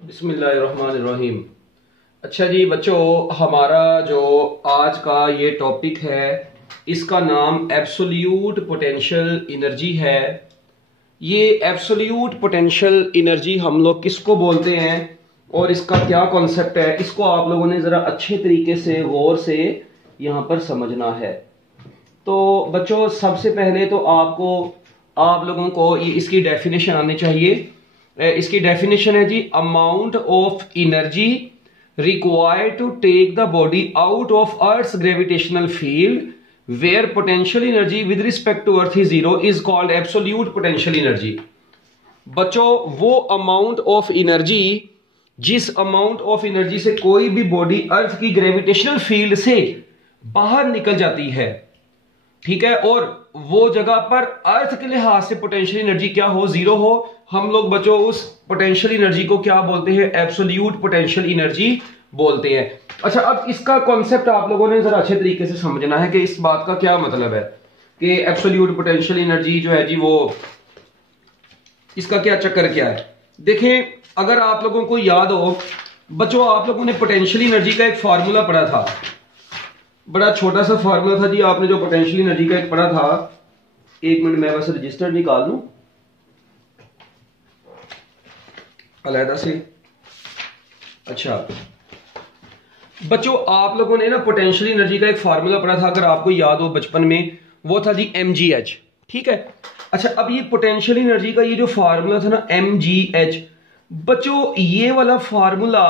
बिस्मिल्लाहिर्रहमानिर्रहीम। अच्छा जी बच्चों, हमारा जो आज का ये टॉपिक है इसका नाम एब्सोल्यूट पोटेंशियल एनर्जी है। ये एब्सोल्यूट पोटेंशियल एनर्जी हम लोग किसको बोलते हैं और इसका क्या कॉन्सेप्ट है, इसको आप लोगों ने ज़रा अच्छे तरीके से गौर से यहाँ पर समझना है। तो बच्चों सबसे पहले तो आप लोगों को ये इसकी डेफिनेशन आनी चाहिए। इसकी डेफिनेशन है जी, amount of energy required to take the body out of earth gravitational field where potential energy with respect to earth is zero is called absolute potential energy. बच्चों वो अमाउंट ऑफ एनर्जी, जिस amount of energy से कोई भी body earth की gravitational field से बाहर निकल जाती है, ठीक है, और वो जगह पर अर्थ के लिहाज से पोटेंशियल एनर्जी क्या हो, जीरो हो, हम लोग बच्चों उस पोटेंशियल एनर्जी को क्या बोलते हैं, एब्सोल्यूट पोटेंशियल एनर्जी बोलते हैं। अच्छा, अब इसका कॉन्सेप्ट आप लोगों ने जरा अच्छे तरीके से समझना है कि इस बात का क्या मतलब है कि एब्सोल्यूट पोटेंशियल एनर्जी जो है जी वो इसका क्या चक्कर क्या है। देखें, अगर आप लोगों को याद हो बच्चों, आप लोगों ने पोटेंशियल एनर्जी का एक फार्मूला पढ़ा था, बड़ा छोटा सा फार्मूला था जी। आपने जो पोटेंशियल एनर्जी का एक पढ़ा था, एक मिनट मैं बस रजिस्टर निकाल लूं अलहदा से। अच्छा बच्चों, आप लोगों ने ना पोटेंशियल एनर्जी का एक फार्मूला पढ़ा था, अगर आपको याद हो बचपन में, वो था जी mgh, ठीक है। अच्छा, अब ये पोटेंशियल एनर्जी का ये जो फार्मूला था ना mgh, बच्चों ये वाला फार्मूला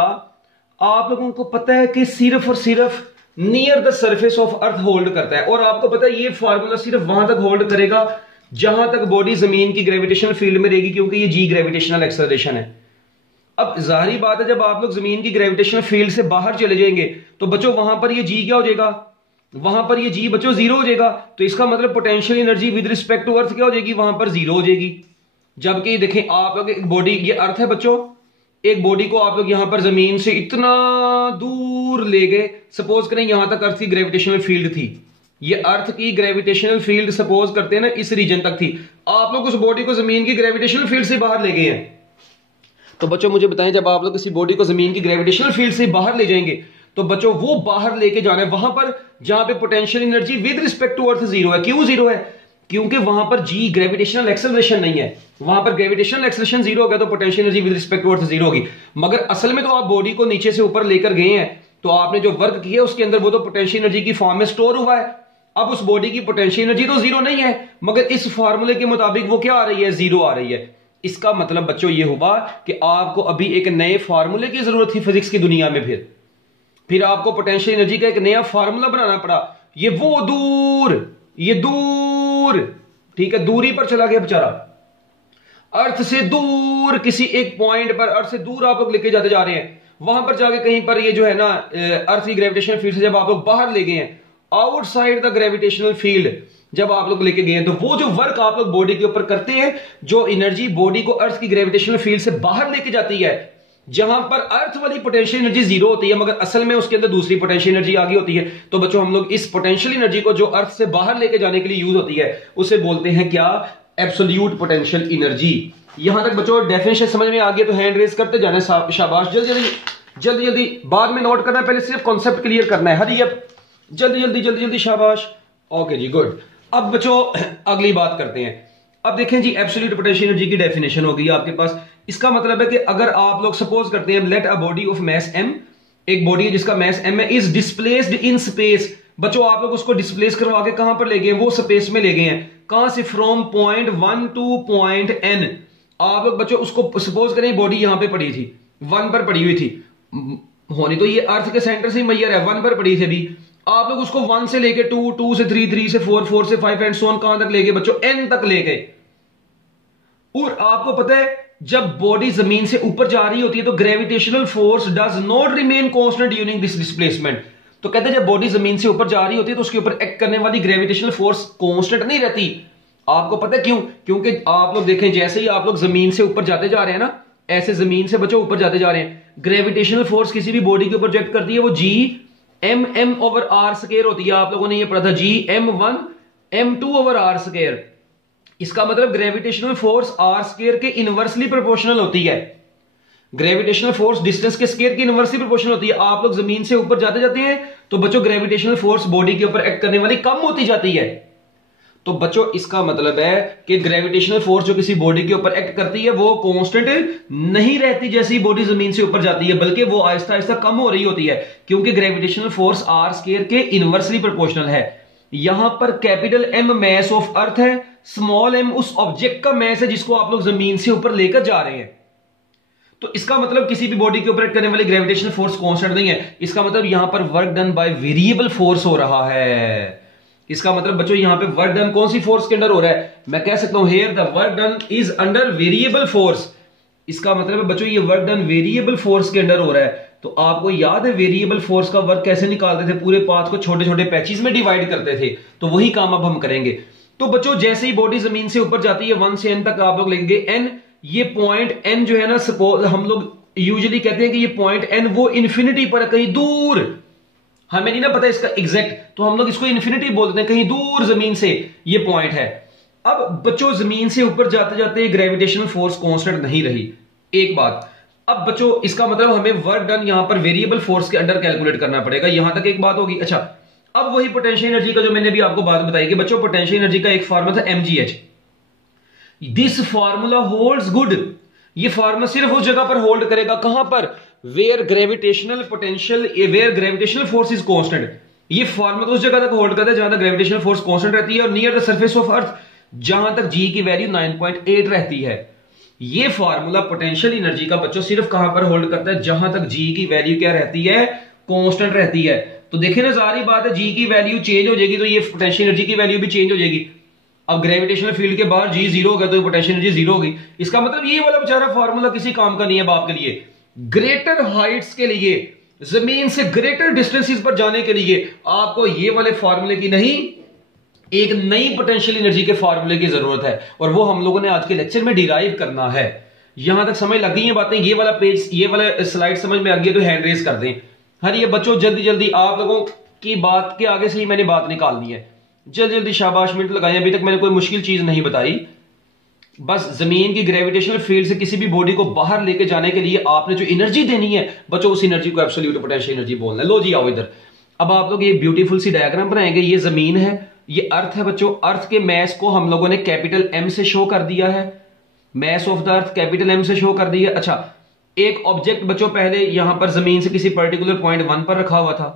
आप लोगों को पता है कि सिर्फ और सिर्फ near the surface of earth hold करता है, और आपको पता है ये फार्मूला सिर्फ वहां तक होल्ड करेगा जहां तक बॉडी जमीन की ग्रेविटेशनल फील्ड में रहेगी, क्योंकि ये जी ग्रेविटेशनल एक्सेलरेशन है। अब जाहिर बात है, जब आप लोग जमीन की ग्रेविटेशनल फील्ड से बाहर चले जाएंगे तो बच्चों वहां पर ये जी क्या हो जाएगा, वहां पर ये जी बच्चों जीरो हो जाएगा। तो इसका मतलब potential energy with respect to earth क्या हो जाएगी, वहां पर जीरो हो जाएगी। जबकि देखें आप लोग, एक बॉडी, ये अर्थ है बच्चों, एक बॉडी को आप लोग यहां पर जमीन से इतना दूर ले गए, सपोज करें यहां तक अर्थ की ग्रेविटेशनल फील्ड थी, ये अर्थ की ग्रेविटेशनल फील्ड सपोज करते हैं ना इस रीजन तक थी, आप लोग उस बॉडी को जमीन की ग्रेविटेशनल फील्ड से बाहर ले गए हैं। तो बच्चों मुझे बताएं, जब आप लोग किसी बॉडी को जमीन की ग्रेविटेशनल फील्ड से बाहर ले जाएंगे तो बच्चों वो बाहर लेके जाना है वहां पर जहां पे potential energy with respect to earth zero है। क्यों जीरो है? क्योंकि वहां पर जी ग्रेविटेशनल एक्सेलरेशन नहीं है, वहां पर ग्रेविटेशनल एक्सेलरेशन जीरो हो गया तो potential energy with respect to earth zero होगी। मगर असल में तो आप बॉडी को नीचे से ऊपर लेकर गए हैं, तो आपने जो वर्क किया उसके अंदर वो तो पोटेंशियल एनर्जी की फॉर्म में स्टोर हुआ है। अब उस बॉडी की पोटेंशियल एनर्जी तो जीरो नहीं है, मगर इस फार्मूले के मुताबिक वो क्या आ रही है, जीरो आ रही है। इसका मतलब बच्चों ये हुआ कि आपको अभी एक नए फार्मूले की जरूरत थी फिजिक्स की दुनिया में, फिर आपको पोटेंशियल एनर्जी का एक नया फार्मूला बनाना पड़ा। ये दूर, ठीक है, दूरी पर चला गया बेचारा, अर्थ से दूर किसी एक पॉइंट पर, अर्थ से दूर आप लोग लेके जाते जा रहे हैं, वहां पर जाके कहीं पर ये जो है ना अर्थ की ग्रेविटेशनल फील्ड से जब आप लोग बाहर ले गए हैं, आउटसाइड द ग्रेविटेशनल फील्ड जब आप लोग लेके गए हैं, तो वो जो वर्क आप लोग बॉडी के ऊपर करते हैं, जो एनर्जी बॉडी को अर्थ की ग्रेविटेशनल फील्ड से बाहर लेके जाती है, जहां पर अर्थ वाली पोटेंशियल एनर्जी जीरो होती है मगर असल में उसके अंदर दूसरी पोटेंशियल एनर्जी आ गई होती है। तो बच्चों हम लोग इस पोटेंशियल एनर्जी को जो अर्थ से बाहर लेके जाने के लिए यूज होती है उसे बोलते हैं क्या, एब्सोल्यूट पोटेंशियल एनर्जी। यहां तक बच्चों डेफिनेशन समझ में आ गया तो हैंड रेज करते जाना, शाबाश, जल्दी जल्दी, बाद में नोट करना, पहले सिर्फ कॉन्सेप्ट क्लियर करना है, हरी अप, जल्दी, शाबाश, ओके जी, गुड। अब बच्चों अगली बात करते हैं। अब देखें जी, एब्सोल्यूट पोटेंशियल एनर्जी की डेफिनेशन हो गई आपके पास। इसका मतलब है कि अगर आप लोग सपोज करते हैं, let a body of mass m, एक बॉडी है जिसका मास m है, इज डिस्प्लेस्ड इन स्पेस। बच्चों आप लोग उसको डिस्प्लेस करवा के कहां पर ले गए, वो स्पेस में ले गए हैं, कहां से, from point 1 two point n। आप लोग बच्चों उसको सपोज करें बॉडी यहां पे पड़ी थी, 1 पर पड़ी हुई थी, होनी तो ये अर्थ के सेंटर से मैयर है, 1 पर पड़ी थी अभी, आप लोग उसको 1 से लेके 2, 2 से 3, 3 से 4, 4 से 5 एंड सो ऑन, कहां तक ले गए बच्चों, n तक ले गए। और आपको पता है जब बॉडी जमीन से ऊपर जा रही होती है तो gravitational force does not remain constant during this displacement. तो कहते हैं जब बॉडी जमीन से ऊपर जा रही होती है तो उसके ऊपर एक्ट करने वाली ग्रेविटेशनल फोर्स कांस्टेंट नहीं रहती। आपको पता है क्यों? क्योंकि आप लोग देखें, जैसे ही आप लोग जमीन से ऊपर जाते जा रहे हैं ना, ऐसे जमीन से बच्चों ऊपर जाते जा रहे हैं, ग्रेविटेशनल फोर्स किसी भी बॉडी के ऊपर जो एक्ट करती है वो जी m ओवर आर स्क्वायर होती है। आप लोगों ने ये पढ़ा था, जी m1 m2 over R square. इसका मतलब ग्रेविटेशनल फोर्स आर स्क्वायर के इनवर्सली प्रोपोर्शनल होती है। ग्रेविटेशनल फोर्स डिस्टेंस के स्क्वायर की इनवर्सली प्रोपोर्शनल होती है। आप लोग जमीन से ऊपर जाते जाते हैं तो बच्चों ग्रेविटेशनल फोर्स बॉडी के ऊपर एक्ट करने वाली कम होती जाती है। तो बच्चों इसका मतलब है कि ग्रेविटेशनल फोर्स जो किसी बॉडी के ऊपर एक्ट करती है वो कांस्टेंट नहीं रहती जैसे ही बॉडी जमीन से ऊपर जाती है, बल्कि वो आहिस्ता आहिस्ता कम हो रही होती है, क्योंकि ग्रेविटेशनल फोर्स आर स्क्वायर के इनवर्सली प्रोपोर्शनल है। यहां पर capital M mass of earth है, स्मॉल एम उस ऑब्जेक्ट का मैस है जिसको आप लोग जमीन से ऊपर लेकर जा रहे हैं। तो इसका मतलब किसी भी बॉडी के ऊपर एक्ट करने वाली ग्रेविटेशनल फोर्स कांस्टेंट नहीं है। इसका मतलब यहां पर work done by variable force हो रहा है। इसका मतलब बच्चों यहां पे वर्क डन कौन सी फोर्स के अंडर हो रहा है? मैं कह सकता हूं here the work done is under variable force. इसका मतलब है बच्चों ये वर्क डन वेरिएबल फोर्स के अंडर हो रहा है। तो आपको याद है वेरिएबल फोर्स का वर्क कैसे निकालते थे? पूरे पाथ को छोटे छोटे पैचेस में डिवाइड करते थे। तो वही काम अब हम करेंगे। तो बच्चों जैसे ही बॉडी जमीन से ऊपर जाती है 1 से n तक आप लोग लेंगे n। ये पॉइंट n जो है ना, सपोज हम लोग यूजुअली कहते हैं कि ये पॉइंट n वो इंफिनिटी पर कहीं दूर, हमें नहीं ना पता इसका एग्जैक्ट, तो हम लोग इसको इंफिनिटी बोलते हैं, कहीं दूर जमीन से ये पॉइंट है। अब बच्चों जमीन से ऊपर जाते जाते ग्रेविटेशनल फोर्स कांस्टेंट नहीं रही, एक बात। अब बच्चों इसका मतलब हमें वर्क डन यहां पर वेरिएबल फोर्स के अंडर कैलकुलेट करना पड़ेगा। यहां तक एक बात होगी। अच्छा, अब वही पोटेंशियल एनर्जी का जो मैंने भी आपको बात बताई कि बच्चों पोटेंशियल एनर्जी का एक फार्मूला था mgh। This formula holds good. ये फार्मूला सिर्फ उस जगह पर होल्ड करेगा, कहां पर? Where gravitational potential, where gravitational force is constant. ये फार्मूला उस जगह तक होल्ड करता है जहां तक ग्रेविटेशनल फोर्स कांस्टेंट रहती है, और नियर द सरफेस ऑफ अर्थ जहां तक g की वैल्यू 9.8 रहती है। ये फार्मूला पोटेंशियल एनर्जी का बच्चों सिर्फ कहां पर होल्ड करता है? जहां तक g की वैल्यू क्या रहती है? कांस्टेंट रहती है। तो देखिए ना, सारी बात है, g की वैल्यू चेंज हो जाएगी तो ये पोटेंशियल एनर्जी की वैल्यू भी चेंज हो जाएगी। अब ग्रेविटेशनल फील्ड के बाहर g जीरो हो गया तो पोटेंशियल एनर्जी जीरो होगी। इसका मतलब ये वाला बेचारा फार्मूला किसी काम का नहीं है बाप के लिए। ग्रेटर हाइट्स के लिए, जमीन से ग्रेटर डिस्टेंसेस पर जाने के लिए आपको ये वाले फार्मूले की नहीं, एक नई पोटेंशियल एनर्जी के फार्मूले की जरूरत है, और वो हम लोगों ने आज के लेक्चर में डिराइव करना है। यहां तक समझ लग गई है बातें? ये वाला पेज, ये वाला स्लाइड समझ में आ गई तो हैंड रेज कर दें। हर ये बच्चों जल्दी जल्दी आप लोगों की बात के आगे से ही मैंने बात निकालनी है। जल्दी जल्दी शाबाश, मिनट लगाएं। अभी तक मैंने कोई मुश्किल चीज नहीं बताई। बस जमीन की ग्रेविटेशनल फील्ड से किसी भी बॉडी को बाहर लेके जाने के लिए आपने जो एनर्जी देनी है बच्चों, उस एनर्जी को एब्सोल्यूट पोटेंशियल एनर्जी बोलना है। लो जी आओ इधर। अब आप लोग ये ब्यूटीफुल सी डायग्राम बनाएंगे। ये जमीन है, ये अर्थ है बच्चों। अर्थ के मैस को हम लोगों ने कैपिटल M से शो कर दिया है। Mass of the earth capital M से शो कर दिया। अच्छा, एक ऑब्जेक्ट बच्चों पहले यहां पर जमीन से किसी पर्टिकुलर पॉइंट 1 पर रखा हुआ था।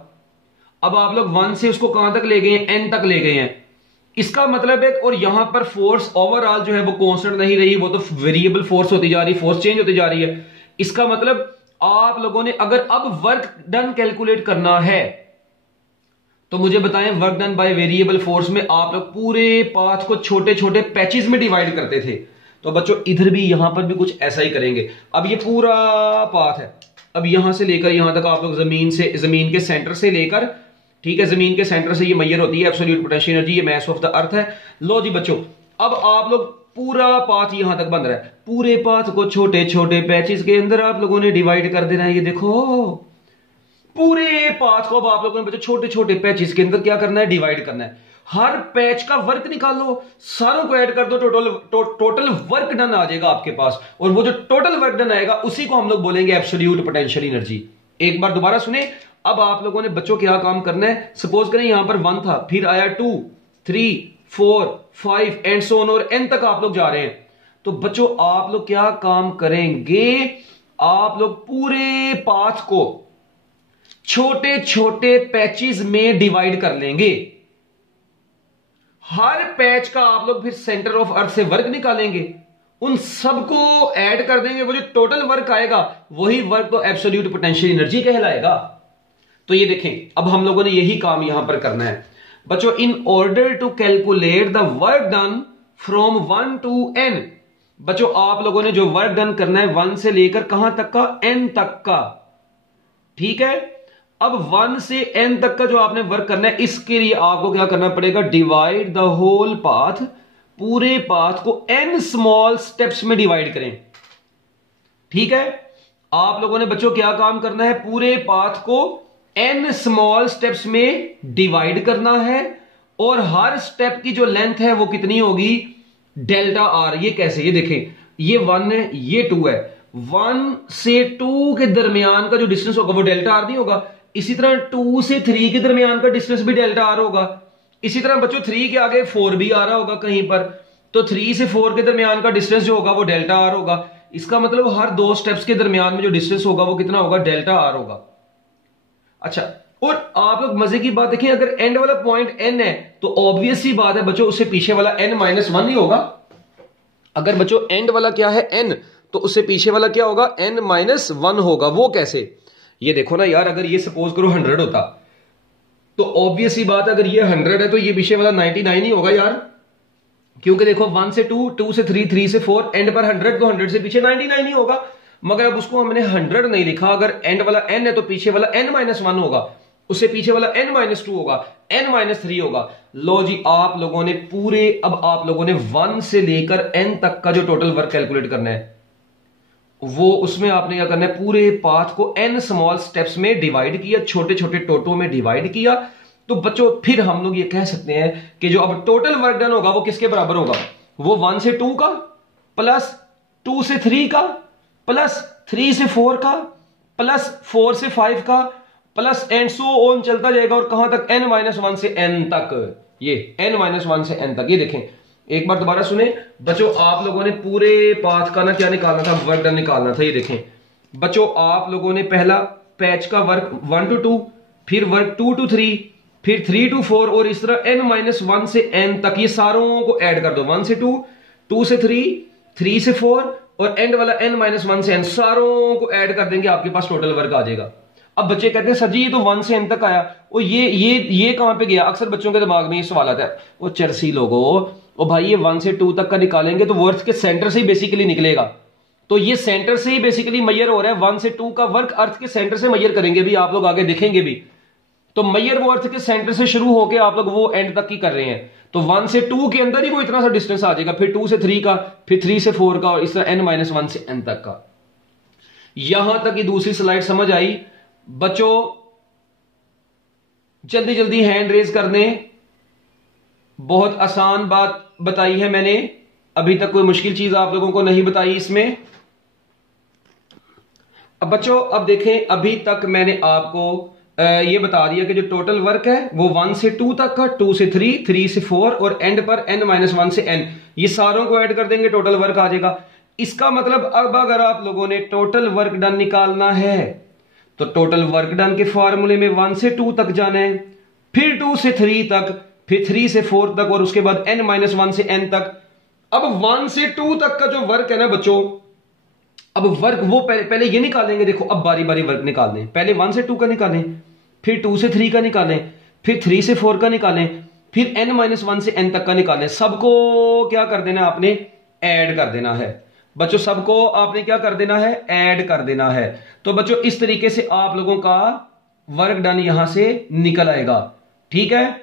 अब आप लोग 1 से उसको कहां तक ले गए हैं? n तक ले गए हैं। इसका मतलब है, और यहां पर फोर्स ओवरऑल जो है वो कांस्टेंट नहीं रही, वो तो वेरिएबल फोर्स होती जा रही, फोर्स चेंज होती जा रही है। इसका मतलब आप लोगों ने अगर अब वर्क डन कैलकुलेट करना है तो मुझे बताएं, work done by variable force में आप लोग पूरे पाथ को छोटे छोटे पैचेस में डिवाइड करते थे। तो बच्चों इधर भी यहां पर भी कुछ ऐसा ही करेंगे। अब ये पूरा पाथ है, अब यहां से लेकर यहां तक आप लोग जमीन के सेंटर से लेकर, ठीक है, जमीन के सेंटर से ये मैयर होती है एब्सोल्यूट पोटेंशियल एनर्जी, ये मैस ऑफ द अर्थ है। लो जी बच्चों, अब आप लोग पूरा पाथ यहां तक बन रहा है। पूरे पाथ को छोटे छोटे पैचेस के अंदर आप लोगों ने डिवाइड कर देना है। ये देखो, पूरे पाथ को अब आप लोगों ने बच्चों छोटे छोटे पैचेस के अंदर क्या करना है? डिवाइड करना है। हर पैच का वर्क निकालो, सारों को ऐड कर दो, टोटल वर्क डन आ जाएगा आपके पास। और वो जो टोटल वर्क डन आएगा उसी को हम लोग बोलेंगे एब्सोल्यूट पोटेंशियल एनर्जी। एक बार दोबारा सुने। अब आप लोगों ने बच्चों क्या काम करना है? सपोज करें यहां पर 1 था, फिर आया 2, 3, 4, 5 एंड सो ऑन, और n तक आप लोग जा रहे हैं। तो बच्चों आप लोग क्या काम करेंगे? आप लोग पूरे पाथ को छोटे छोटे पैचेस में डिवाइड कर लेंगे। हर पैच का आप लोग फिर सेंटर ऑफ अर्थ से वर्क निकालेंगे, उन सबको ऐड कर देंगे। वो जो टोटल वर्क आएगा वही वर्क तो एब्सोल्यूट पोटेंशियल एनर्जी कहलाएगा। तो ये देखें, अब हम लोगों ने यही काम यहां पर करना है बच्चों। In order to calculate the work done from 1 to n, बच्चों आप लोगों ने जो वर्क डन करना है 1 से लेकर कहां तक का? n तक का, ठीक है। अब 1 से n तक का जो आपने वर्क करना है, इसके लिए आपको क्या करना पड़ेगा? डिवाइड द होल पाथ, पूरे पाथ को n स्मॉल स्टेप्स में डिवाइड करें, ठीक है। आप लोगों ने बच्चों क्या काम करना है? पूरे पाथ को n स्मॉल स्टेप्स में डिवाइड करना है, और हर स्टेप की जो लेंथ है वो कितनी होगी? Delta r। ये कैसे? ये देखें, ये 1 है, ये 2 है। 1 से 2 के दरमियान का जो डिस्टेंस होगा वो डेल्टा आर नहीं होगा। इसी तरह 2 से 3 के दरमियान का डिस्टेंस भी डेल्टा आर होगा। इसी तरह बच्चों 3 के आगे 4 भी आ रहा होगा कहीं पर, तो 3 से 4 के दरमियान का डिस्टेंस जो होगा वो डेल्टा आर होगा। इसका मतलब हर 2 स्टेप्स के दरमियान में जो डिस्टेंस होगा वो कितना होगा, डेल्टा आर होगा। अच्छा, और आप लोग मजे की बात देखें, अगर एंड वाला पॉइंट n है तो ऑब्वियस सी बात है बच्चों उससे पीछे वाला n-1 ही होगा। अगर बच्चों एंड वाला क्या है n, तो उससे पीछे वाला क्या होगा, n-1 होगा। वो कैसे, ये देखो ना यार, अगर ये सपोज करो 100 होता तो ऑब्वियस सी बात है अगर ये 100 है तो ये पीछे वाला 99 ही होगा यार, क्योंकि देखो 1 से 2, 2 से 3, 3 से 4, एंड पर 100, तो 100 से पीछे 99 ही होगा। मगर अब उसको हमने 100 नहीं लिखा, अगर एंड वाला n है तो पीछे वाला n-1 होगा, उससे पीछे वाला n-2 होगा, n-3 होगा। लो जी, आप लोगों ने पूरे, अब आप लोगों ने 1 से लेकर n तक का जो टोटल वर्क कैलकुलेट करना है वो, उसमें आपने क्या करना है, पूरे पाथ को n स्मॉल स्टेप्स में डिवाइड किया, छोटे छोटे टोटों में डिवाइड किया। तो बच्चों फिर हम लोग ये कह सकते हैं कि जो अब टोटल वर्क डन होगा वो किसके बराबर होगा, वो 1 से 2 का प्लस 2 से 3 का प्लस 3 से 4 का प्लस 4 से 5 का प्लस एंड सो ऑन चलता जाएगा, और कहां तक, n-1 से n तक। ये n-1 से n तक, ये देखें एक बार दोबारा सुने बच्चों, आप लोगों ने पूरे पाथ का ना क्या निकालना था, वर्क डन निकालना था। ये देखें बच्चों, आप लोगों ने पहला पैच का वर्क 1 to 2, फिर वर्क 2 to 3, फिर 3 to 4, और इस तरह n-1 से n तक ये सारों को ऐड कर दो। 1 से 2, 2 से 3, 3 से 4 और एंड वाला n-1 से n, सारों को ऐड कर देंगे, आपके पास टोटल वर्क आ जाएगा। अब बच्चे कहते हैं सर जी ये तो 1 से n तक आया, और ये कहां पे गया। अक्सर बच्चों के दिमाग में ये सवाल आता है, वो चरसी लोगो, ओ भाई ये 1 से 2 तक का निकालेंगे तो वो अर्थ के सेंटर से ही बेसिकली निकलेगा, तो ये सेंटर से ही बेसिकली मैयर हो रहा है। 1 से 2 का वर्क अर्थ के सेंटर से मैयर करेंगे भी, आप लोग आगे दिखेंगे भी, तो मैयर वो अर्थ के सेंटर से शुरू होकर आप लोग वो एंड तक की कर रहे हैं, तो 1 से 2 के अंदर ही वो इतना सा डिस्टेंस आ जाएगा, फिर 2 से 3 का, फिर 3 से 4 का, और इस तरह n-1 से n तक का। यहां तक ये दूसरी स्लाइड समझ आई बच्चों? जल्दी जल्दी हैंड रेज कर दें, बहुत आसान बात बताई है मैंने, अभी तक कोई मुश्किल चीज आप लोगों को नहीं बताई इसमें। अब बच्चों अब देखें, अभी तक मैंने आपको ये बता दिया कि जो टोटल वर्क है वो 1 से 2 तक का, 2 से 3, 3 से 4 और एंड पर n-1 से n, ये सारों को ऐड कर देंगे, टोटल वर्क आ जाएगा। इसका मतलब अब अगर आप लोगों ने टोटल वर्क डन निकालना है तो टोटल वर्क डन के फॉर्मूले में 1 से 2 तक जाना है, फिर 2 से 3 तक, फिर 3 से 4 तक, और उसके बाद n-1 से n तक। अब 1 से 2 तक का जो वर्क है ना बच्चों, अब वर्क वो पहले ये निकालेंगे। देखो अब बारी बारी वर्क निकालने, पहले 1 से 2 का निकालें, फिर 2 से 3 का निकालें, फिर 3 से 4 का निकालें, फिर n-1 से n तक का निकालें। सबको क्या कर देना, आपने ऐड कर देना है बच्चों, सबको आपने क्या कर देना है, ऐड कर देना है। तो बच्चों इस तरीके से आप लोगों का वर्क डन यहां से निकल आएगा, ठीक है।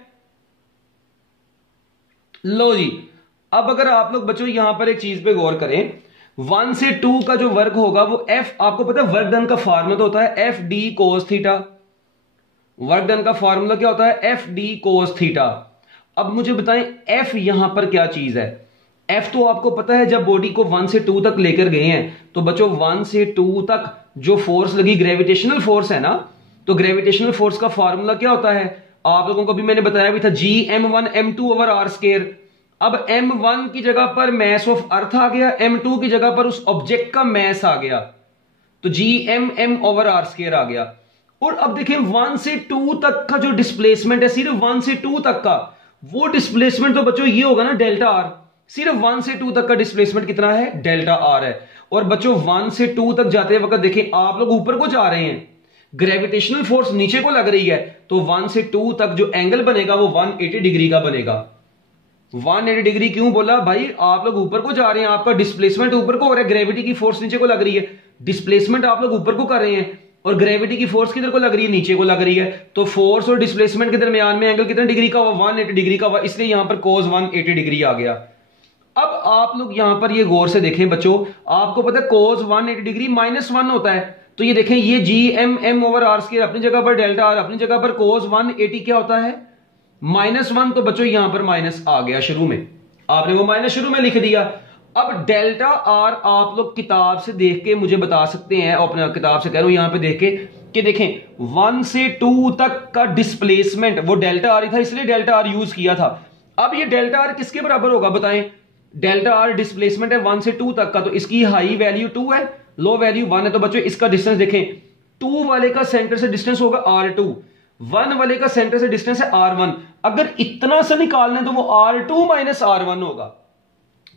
लो जी, अब अगर आप लोग बच्चों यहां पर एक चीज पे गौर करें, 1 से 2 का जो वर्क होगा वो f, आपको पता है वर्क डन का फॉर्मूला तो होता है F d cos theta. Work done का फॉर्मूला क्या होता है, एफ डी कोस थीटा। अब मुझे बताएं f यहां पर क्या चीज है। f तो आपको पता है, जब बॉडी को 1 से 2 तक लेकर गए हैं तो बच्चों 1 से 2 तक जो फोर्स लगी, ग्रेविटेशनल फोर्स है ना, तो ग्रेविटेशनल फोर्स का फॉर्मूला क्या होता है, आप लोगों को भी मैंने बताया भी था, Gm1m2/r²। अब m1 की जगह पर मैस ऑफ अर्थ आ गया, m2 की जगह पर उस ऑब्जेक्ट का मैस आ गया, तो Gmm/r² आ गया। और अब देखें 1 से 2 तक का जो डिस्प्लेसमेंट है, सिर्फ 1 से 2 तक का, वो डिस्प्लेसमेंट तो बच्चों ये होगा ना डेल्टा आर। सिर्फ 1 से 2 तक का डिस्प्लेसमेंट कितना है, डेल्टा आर है। और बच्चों 1 से 2 तक जाते वक्त देखें आप लोग ऊपर को जा रहे हैं, ग्रेविटेशनल फोर्स नीचे को लग रही है, तो 1 से 2 तक जो एंगल बनेगा वो 180 डिग्री का बनेगा। 180 डिग्री क्यों बोला भाई, आप लोग ऊपर को जा रहे हैं, आपका डिस्प्लेसमेंट ऊपर को हो रहा है, ग्रेविटी की फोर्स नीचे को लग रही है, डिस्प्लेसमेंट आप लोग ऊपर को कर रहे हैं और ग्रेविटी की फोर्स किधर को लग रही है, नीचे को लग रही है। तो फोर्स और डिस्प्लेसमेंट के दरमियान में एंगल कितने डिग्री का हुआ, 180 डिग्री का हुआ, इसलिए यहां पर cos 180 डिग्री आ गया। अब आप लोग यहां पर ये गौर से देखें बच्चों, आपको पता है cos 180 डिग्री -1 होता है, तो ये देखें ये Gmm/r² अपनी जगह पर, डेल्टा आर अपनी जगह पर, cos 180 क्या होता है, -1। तो बच्चों यहां पर माइनस आ गया, शुरू में आपने वो माइनस शुरू में लिख दिया। अब डेल्टा आर आप लोग किताब से देख के मुझे बता सकते हैं, अपने किताब से कह रहा हूं यहां पे देख के कि देखें 1 से 2 तक का डिस्प्लेसमेंट वो डेल्टा आर ही था, इसलिए डेल्टा आर यूज किया था। अब ये डेल्टा आर किसके बराबर होगा बताएं? डेल्टा आर डिस्प्लेसमेंट है 1 से 2 तक का, तो इसकी हाई वैल्यू 2 है, लो वैल्यू 1 है। तो बच्चों इसका डिस्टेंस देखें, 2 वाले का सेंटर से डिस्टेंस होगा R2, 1 वाले का सेंटर से डिस्टेंस है R1। अगर इतना सा निकालना है तो वो R2 माइनस R1 होगा।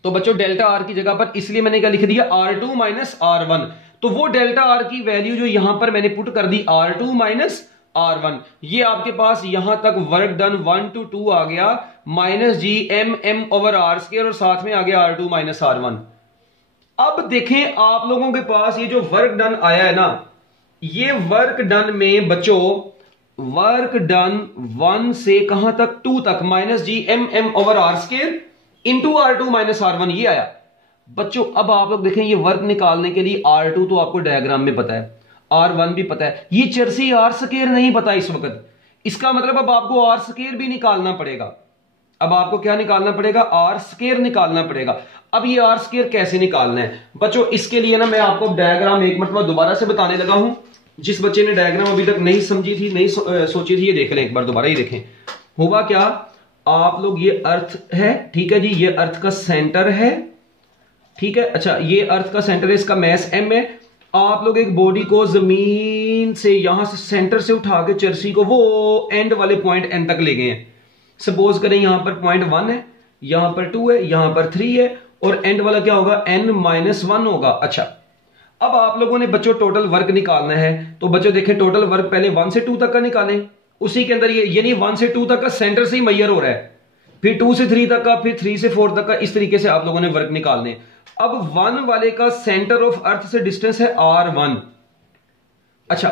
तो बच्चों डेल्टा आर की जगह पर इसलिए मैंने क्या लिख दिया, R2 माइनस R1। तो वो डेल्टा आर की वैल्यू जो यहां पर मैंने पुट कर दी R2 माइनस R1, ये आपके पास यहां तक वर्क डन 1 to 2 आ गया minus G M M over R square, और साथ में आ गया R2 माइनस R1। अब देखें आप लोगों के पास ये जो वर्क डन आया है ना, ये वर्क डन में बच्चों वर्क डन 1 से कहां तक 2 तक minus G M M over R square into R2 minus R1 ये आया। बच्चों अब आप लोग देखें ये वर्क निकालने के लिए R2 तो आपको डायग्राम में पता है, R1 भी पता है, ये चरसी आर स्क्वायर नहीं पता इस वक्त। इसका मतलब अब आपको आर स्क्वायर भी निकालना पड़ेगा। अब आपको क्या निकालना पड़ेगा? आर स्क्वायर निकालना पड़ेगा। अब ये आर स्क्वायर कैसे निकालना है बच्चों, इसके लिए ना मैं आपको डायग्राम एक मरतबा दोबारा से बताने लगा हूं। जिस बच्चे ने डायग्राम अभी तक नहीं समझी थी, नहीं सोची थी, ये देख लें एक बार दोबारा ही देखें। होगा क्या, आप लोग ये अर्थ है, ठीक है जी, ये अर्थ का सेंटर है, ठीक है। अच्छा ये अर्थ का सेंटर है, इसका मैस m है। आप लोग एक बॉडी को जमीन से यहां से सेंटर से उठा के चरसी को वो एंड वाले पॉइंट n तक ले गए हैं। सपोज करें यहां पर पॉइंट 1 है, यहां पर 2 है, यहां पर 3 है, और एंड वाला क्या होगा, n-1 होगा। अच्छा अब आप लोगों ने बच्चों टोटल वर्क निकालना है, तो बच्चों देखें टोटल वर्क पहले 1 से 2 तक का निकालें, उसी के अंदर ये यानी 1 से 2 तक का सेंटर से ही मैयर हो रहा है, फिर 2 से 3 तक का, फिर 3 से 4 तक का, इस तरीके से आप लोगों ने वर्क निकालने। अब 1 वाले का सेंटर ऑफ अर्थ से डिस्टेंस है R1। अच्छा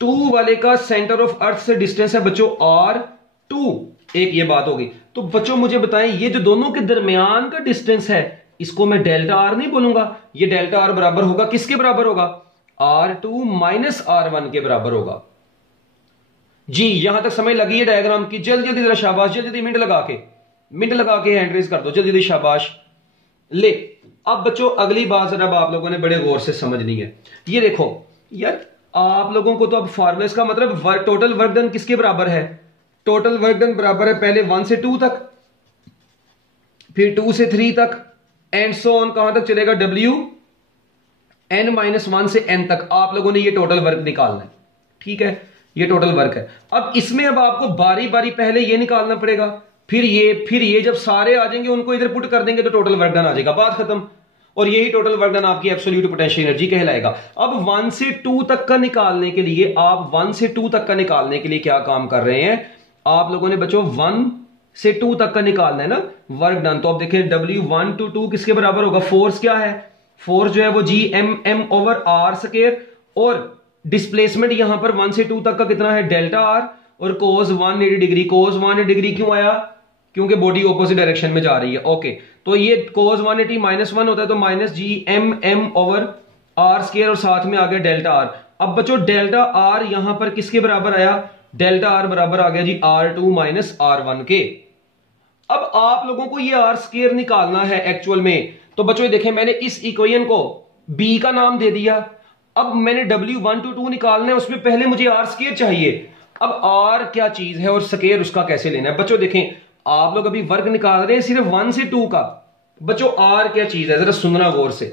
2 वाले का सेंटर ऑफ अर्थ से डिस्टेंस है बच्चों R2। एक ये बात होगी। तो बच्चों मुझे बताएं ये जो दोनों के दरमियान का डिस्टेंस है इसको मैं डेल्टा आर नहीं बोलूंगा, ये डेल्टा आर बराबर होगा किसके बराबर होगा, R2 माइनस R1 के बराबर होगा। जी यहां तक समझ लगी है डायग्राम की? जल्दी जल्दी जरा शाबाश, जल्दी जल्दी मिनट लगा के हैंड रेज कर दो, जल्दी जल्दी शाबाश। ले अब बच्चों अगली बात जरा आप लोगों ने बड़े गौर से समझनी है। ये देखो यार आप लोगों को तो अब फॉर्मूले का मतलब टोटल वर्क डन किसके बराबर है, टोटल वर्क डन बराबर है पहले 1 से 2 तक, फिर 2 से 3 तक, एंड सो ऑन कहां तक चलेगा, W n-1 से n तक आप लोगों ने ये टोटल वर्क निकालना है, ठीक है। ये टोटल वर्क है। अब इसमें अब आपको बारी बारी पहले ये निकालना पड़ेगा, फिर ये जब सारे आ जाएंगे उनको इधर पुट कर देंगे तो टोटल वर्क डन आ जाएगा, बात खत्म। और यही टोटल वर्क डन आपकी एब्सोल्यूट पोटेंशियल एनर्जी कहलाएगा। अब 1 से 2 तक का निकालने के लिए आप 1 से 2 तक का निकालने के लिए क्या काम कर रहे हैं आप लोगों ने बच्चों, 1 से 2 तक का निकालना है ना वर्क डन। तो अब देखिए W1 to 2 किसके बराबर होगा, फोर्स क्या है, फोर्स जो है वो G-M-M ओवर R स्क्वायर, और डिस्प्लेसमेंट यहां पर 1 से 2 तक का कितना है, डेल्टा आर, और कोस 180 डिग्री। कोस 180 डिग्री क्यों आया, क्योंकि बॉडी ऑपोजिट डायरेक्शन में जा रही है। ओके तो ये कोस 180 -1 होता है तो minus G-M-M over R square, और साथ में आ गया डेल्टा आर। अब बच्चों डेल्टा आर यहां पर किसके बराबर आया, डेल्टा आर बराबर आ गया जी R2 माइनस R1 के। अब आप लोगों को ये आर स्क्वायर निकालना है एक्चुअल में। तो बच्चों देखें मैंने इस इक्वेशन को बी का नाम दे दिया। अब मैंने W1 to 2 निकालना है, उसमें पहले मुझे आर स्क्वायर चाहिए। अब आर क्या चीज है और स्क्वायर उसका कैसे लेना है। बच्चों देखें आप लोग अभी वर्क निकाल रहे हैं सिर्फ 1 से 2 का, बच्चों आर क्या चीज है जरा सुनना गौर से।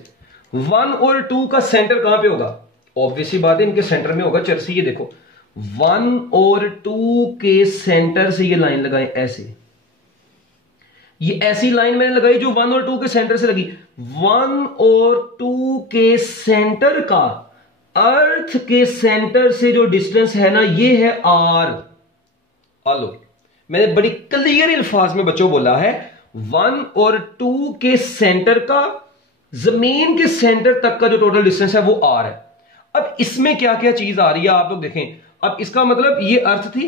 1 और 2 का सेंटर कहां पे होगा, ऑब्वियसली बात है इनके सेंटर में होगा चरसी। ये देखो 1 और 2 के सेंटर से ये लाइन लगाए ऐसे, ये ऐसी लाइन मैंने लगाई जो 1 और 2 के सेंटर से लगी। 1 और 2 के सेंटर का अर्थ के सेंटर से जो डिस्टेंस है ना ये है आर। हेलो मैंने बड़ी क्लियर अल्फाज में बच्चों बोला है 1 और 2 के सेंटर का जमीन के सेंटर तक का जो टोटल डिस्टेंस है वो आर है। अब इसमें क्या क्या चीज आ रही है आप लोग देखें। अब इसका मतलब ये अर्थ थी,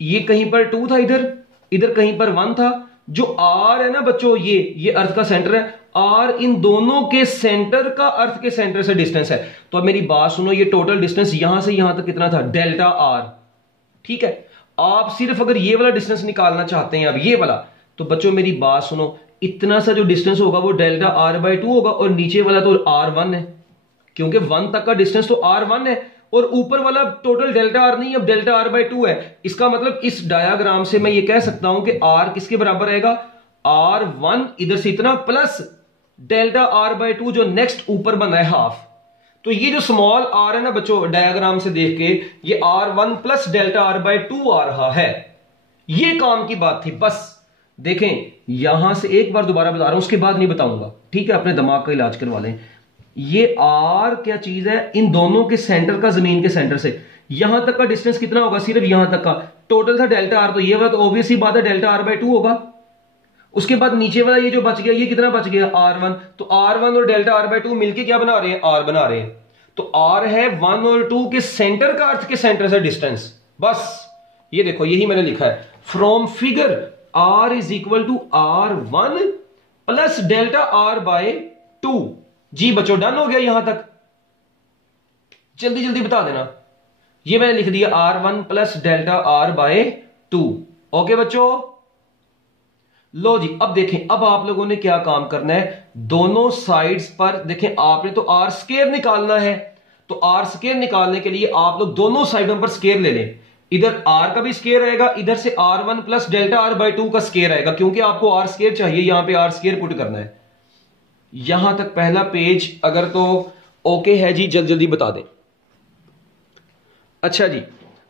ये कहीं पर 2 था, इधर कहीं पर 1 था। जो आर है ना बच्चों ये अर्थ का सेंटर है, आर इन दोनों के सेंटर का अर्थ के सेंटर से डिस्टेंस है। तो अब मेरी बात सुनो, ये टोटल डिस्टेंस यहां से यहां तक कितना था, डेल्टा आर, ठीक है। आप सिर्फ अगर ये वाला डिस्टेंस निकालना चाहते हैं अब ये वाला, तो बच्चों मेरी बात सुनो, इतना सा जो डिस्टेंस होगा वो डेल्टा आर बाई टू होगा, और नीचे वाला तो R1 है, क्योंकि 1 तक का डिस्टेंस तो R1 है, और ऊपर वाला टोटल डेल्टा आर नहीं, अब डेल्टा आर बाई टू है। इसका मतलब इस डायग्राम से मैं ये कह सकता हूं कि R किसके बराबर आएगा, R1 इधर से इतना plus delta R by to जो नेक्स्ट ऊपर बना है हाफ। तो ये जो स्मॉल r है ना बच्चों, डायग्राम से देख के ये R1 plus delta R by two आ रहा है। ये काम की बात थी। बस देखें, यहां से एक बार दोबारा बता रहा हूं, उसके बाद नहीं बताऊंगा, ठीक है, अपने दिमाग का इलाज करवा लें। ये R क्या चीज है, इन दोनों के सेंटर का, जमीन के सेंटर से यहां तक का डिस्टेंस कितना होगा, सिर्फ यहां तक का टोटल था डेल्टा आर, तो ये वाला तो ऑब्वियस ही बात है डेल्टा आर बाई टू होगा। उसके बाद नीचे वाला ये जो बच गया, ये कितना बच गया, R1, तो R1 और डेल्टा आर बाई टू मिलकर क्या बना रहे हैं, R बना रहे हैं। तो R है 1 और 2 के सेंटर का, अर्थ के सेंटर से डिस्टेंस। बस ये देखो, यही मैंने लिखा है, from figure R is equal to R1 plus delta R by 2। जी बच्चों, डन हो गया यहां तक, जल्दी जल्दी बता देना। ये मैंने लिख दिया R1 plus delta R by 2। Okay बच्चों, लो जी, अब देखें, अब आप लोगों ने क्या काम करना है, दोनों साइड्स पर देखें, आपने तो आर स्क्वायर निकालना है, तो आर स्क्वायर निकालने के लिए आप लोग दोनों साइडों पर स्क्वायर ले लें। इधर आर का भी स्क्वायर आएगा, इधर से R1 plus delta R by two का स्क्वायर आएगा, क्योंकि आपको आर स्क्वायर चाहिए, यहां पे आर स्क्वायर पुट करना है। यहां तक पहला पेज अगर तो ओके है जी, जल्दी जल्दी बता दें। अच्छा जी,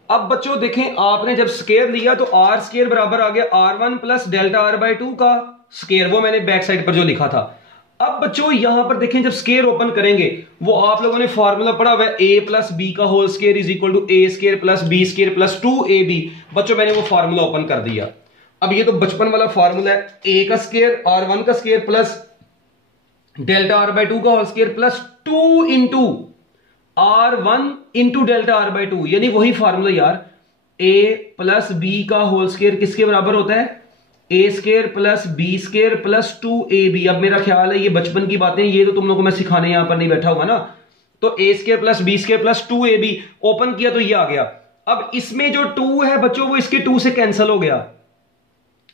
अब बच्चों देखें, आपने जब स्क्वायर लिया तो आर स्क्वायर बराबर आ गया R1 plus delta R by two का स्क्वायर, वो मैंने बैक साइड पर जो लिखा था। अब बच्चों यहां पर देखें, जब स्क्वायर ओपन करेंगे, वो आप लोगों ने फॉर्मूला पढ़ा हुआ है, a प्लस बी का whole square is equal to A square plus B square plus 2ab। बच्चों मैंने वो फॉर्मूला ओपन कर दिया। अब ये तो बचपन वाला फॉर्मूला है, a का स्क्वायर R1 का square plus delta R by two का whole square plus 2 into R1 into delta R by two, यानी वही फार्मूला यार, a प्लस बी का होल स्क्वायर किसके बराबर होता है, A square plus B square plus 2ab। अब मेरा ख्याल है ये बचपन की बातें, ये तो तुम लोगों को मैं सिखाने यहां पर नहीं बैठा हुआ ना। तो A square plus B square plus 2ab open किया तो ये आ गया। अब इसमें जो 2 है बच्चों, वो इसके 2 से कैंसिल हो गया,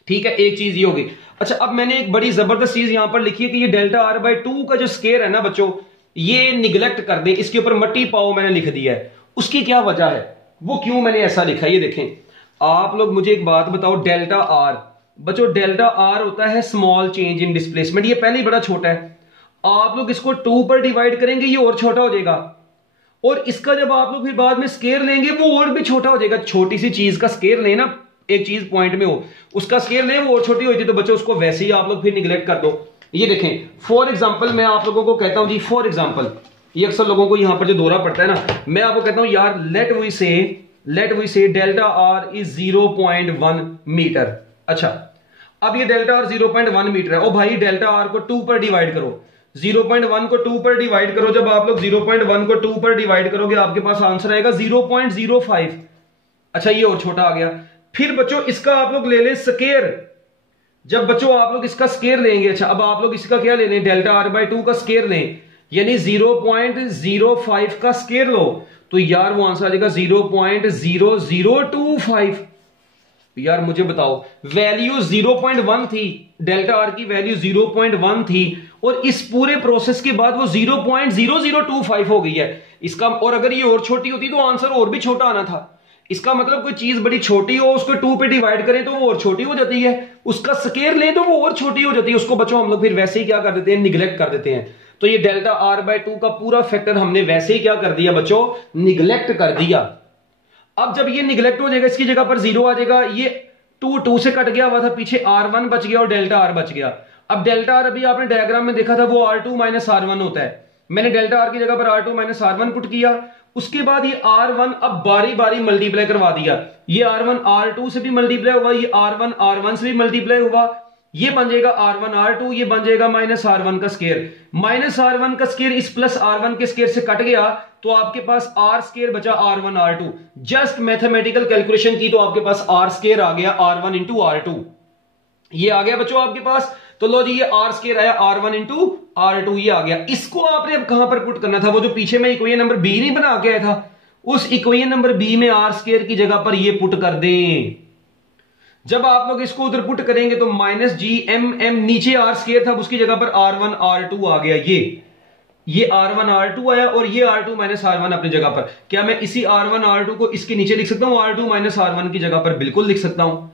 ठीक है, एक चीज ये होगी। अच्छा, अब मैंने एक बड़ी जबरदस्त चीज यहां पर लिखी है कि ये डेल्टा आर बाई टू का जो स्क्वायर है ना बच्चों, ये निगलेक्ट कर दें, इसके ऊपर मट्टी पाओ मैंने लिख दिया है। उसकी क्या वजह है, वो क्यों मैंने ऐसा लिखा है, ये देखें। आप लोग मुझे एक बात बताओ, डेल्टा आर बच्चों, डेल्टा आर होता है स्मॉल चेंज इन डिस्प्लेसमेंट, ये पहले ही बड़ा छोटा है। आप लोग इसको 2 पर डिवाइड करेंगे, ये और छोटा हो जाएगा, और इसका जब आप लोग फिर बाद में स्क्वायर लेंगे, वो और भी छोटा हो जाएगा। छोटी सी चीज का स्क्वायर लेना, एक चीज पॉइंट में हो, उसका स्क्वायर ले, वो और छोटी होती है, तो बच्चों उसको वैसे ही आप लोग फिर निगलेक्ट कर दो। ये देखें, फॉर एग्जाम्पल मैं आप लोगों को कहता हूं जी, फॉर एग्जाम्पल, ये अक्सर लोगों को यहां पर जो दौरा पड़ता है ना, मैं आपको कहता हूं यार, लेट वी से डेल्टा आर इज 0.1 मीटर। अच्छा, अब ये डेल्टा आर 0.1 मीटर है, ओ भाई डेल्टा आर को 2 पर डिवाइड करो, 0.1 को 2 पर डिवाइड करो। जब आप लोग 0.1 को 2 पर डिवाइड करोगे, आपके पास आंसर आएगा 0.05। अच्छा, ये और छोटा आ गया। फिर बच्चों इसका आप लोग ले लें स्क्वायर, जब बच्चों आप लोग इसका स्क्वायर लेंगे, अच्छा अब आप लोग इसका क्या ले लें, डेल्टा आर बाई टू का स्क्वायर लें, यानी 0.05 का स्क्वायर लो, तो यार वो आंसर आ जाएगा 0.0025। यार मुझे बताओ, वैल्यू 0.1 थी, डेल्टा आर की वैल्यू 0.1 थी, और इस पूरे प्रोसेस के बाद वो 0.0025 हो गई है इसका। और अगर ये और छोटी होती तो आंसर और भी छोटा आना था। इसका मतलब कोई चीज बड़ी छोटी हो, उसको 2 पे डिवाइड करें तो वो और छोटी हो जाती है, उसका स्क्वायर लें तो वो और छोटी हो जाती है। उसको बच्चों हम लोग फिर वैसे ही क्या कर देते हैं, निगलेक्ट कर देते हैं। तो ये डेल्टा आर बाई टू का पूरा फैक्टर हमने वैसे ही क्या कर दिया बच्चों, निगलेक्ट कर दिया। अब जब ये निगलेक्ट हो जाएगा, इसकी जगह पर 0 आ जाएगा, ये 2 से कट गया हुआ था, पीछे R1 बच गया और डेल्टा आर बच गया। अब डेल्टा आर अभी आपने डायग्राम में देखा था, वो R2 माइनस R1 होता है। मैंने डेल्टा आर की जगह पर R2 माइनस R1 पुट किया, उसके बाद ये R1 अब बारी बारी मल्टीप्लाई करवा दिया। ये R1 R2 से भी मल्टीप्लाई हुआ, ये R1 R1 से भी मल्टीप्लाई हुआ, ये बन जाएगा R1 R2, ये बन जाएगा माइनस R1 का स्क्वायर। माइनस R1 का स्क्वायर इस प्लस R1 के स्क्वायर से कट गया, तो आपके पास R स्क्वायर बचा R1 R2। Just mathematical calculation की तो आपके पास R स्क्वायर आ गया R1 इंटू R2, ये आ गया बच्चों आपके पास। तो लो जी, ये R स्क्वायर आया R1 इंटू R2, ये आ गया। इसको आपने अब कहां पर पुट करना था, वो जो पीछे में इक्वेशन नंबर बी नहीं बना के आया था, उस इक्वेशन नंबर बी में R स्क्वायर की जगह पर ये पुट कर दें। जब आप लोग इसको उधर पुट करेंगे तो माइनस जी एम एम, नीचे आर स्क्वायर था उसकी जगह पर R1 R2 आ गया, ये R1 R2 आया और ये R2 माइनस R1 अपनी जगह पर। क्या मैं इसी R1 R2 को इसके नीचे लिख सकता हूं R2 माइनस R1 की जगह पर? बिल्कुल लिख सकता हूं।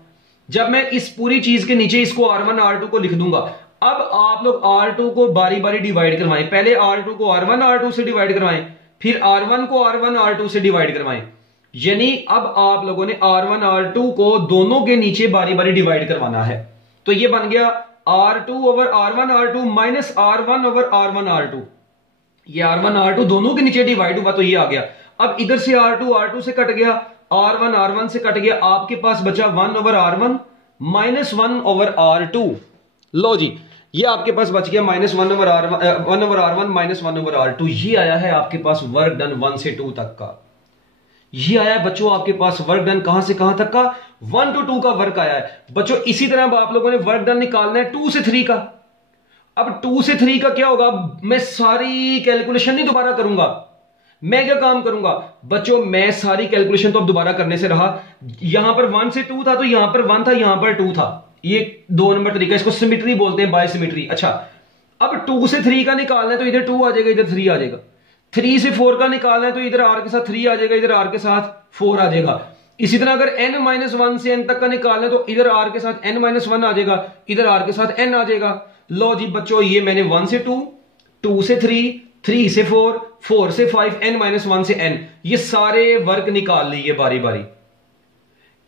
जब मैं इस पूरी चीज के नीचे इसको R1 R2 को लिख दूंगा, अब आप लोग R2 को बारी बारी डिवाइड करवाएं। पहले R2 को R1 R2 से डिवाइड करवाएं, फिर R1 को R1 R2 से डिवाइड करवाएं। यानी अब आप लोगों ने R1 R2 को दोनों के नीचे बारी बारी डिवाइड करवाना है। तो ये बन गया R2 over R1 R2 minus R1 over R1 R2। ये R1 R2 दोनों के नीचे डिवाइड हुआ तो ये आ गया। अब इधर से R2 R2 से कट गया, R1 R1 से कट गया, आपके पास बचा 1 over R1 minus 1 over R2। लो जी, ये आपके पास बच गया minus 1 over R1 minus 1 over R2। ये आया है आपके पास वर्क डन 1 से 2 तक का। ये आया है बच्चों आपके पास वर्क डन कहां से कहां तक का? 1 to 2 का वर्क आया है बच्चों। इसी तरह आप लोगों ने वर्क डन निकालना है 2 से 3 का। अब 2 से 3 का क्या होगा? मैं सारी कैलकुलेशन नहीं दोबारा करूंगा। मैं क्या काम करूंगा बच्चों? मैं सारी कैलकुलेशन तो अब दोबारा करने से रहा। यहां पर 1 से 2 था तो यहां पर 1 था, यहां पर 2 था। ये 2 नंबर तरीका, इसको सिमेट्री बोलते हैं, बाय सिमेट्री। अच्छा, अब 2 से 3 का निकालना है तो इधर 2 आ जाएगा, इधर 3 आ जाएगा। 3 से 4 का निकालना है तो इधर r के साथ 3 आ जाएगा, इधर r के साथ 4 आ जाएगा। इसी तरह अगर n-1 से n तक का निकालना है तो इधर r के साथ n-1 आ जाएगा, इधर r के साथ n आ जाएगा। लो जी बच्चों, ये मैंने 1 से 2, 2 से 3, 3 से 4, 4 से 5, n-1 से n, ये सारे वर्क निकाल लिए बारी बारी।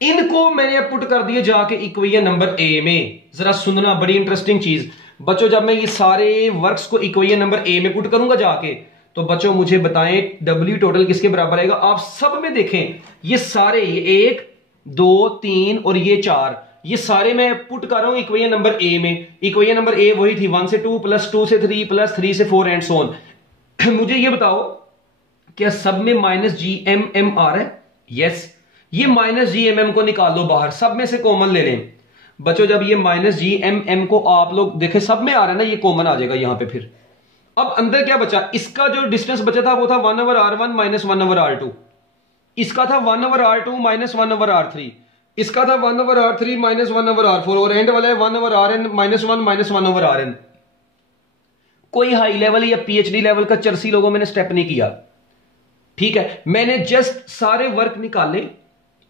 इनको मैंने पुट कर दिए जाके इक्वेशन नंबर ए में। जरा सुनना, बड़ी इंटरेस्टिंग चीज बच्चों, जब मैं ये सारे वर्क्स को इक्वेशन नंबर ए में पुट करूंगा जाके, तो बच्चों मुझे बताएं W टोटल किसके बराबर आएगा? आप सब में देखें ये सारे, ये 1 2 3 और ये 4, ये सारे मैं पुट कर रहा हूं इक्वेशन नंबर ए में। इक्वेशन नंबर ए वही थी 1 से 2 प्लस 2 से 3 प्लस 3 से 4 एंड सो ऑन। मुझे ये बताओ क्या सब में माइनस जी एम एम आ रहा है? यस, ये माइनस जी एम एम को निकाल लो बाहर, सब में से कॉमन ले लें बच्चों। जब ये माइनस जी एम एम को आप लोग देखें, सब में आ रहा है ना, ये कॉमन आ जाएगा यहां पे। फिर अब अंदर क्या बचा? इसका जो डिस्टेंस बचा था वो था 1 over R1 minus 1 over R2। इसका था 1 over R2 minus 1 over R3। इसका था 1 over R3 minus 1 over R4। और एंड वाला है 1 over Rn minus 1 minus 1 over Rn। कोई हाई लेवल या PhD लेवल का चर्सी लोगों मैंने स्टेप नहीं किया, ठीक है। मैंने जस्ट सारे वर्क निकाले,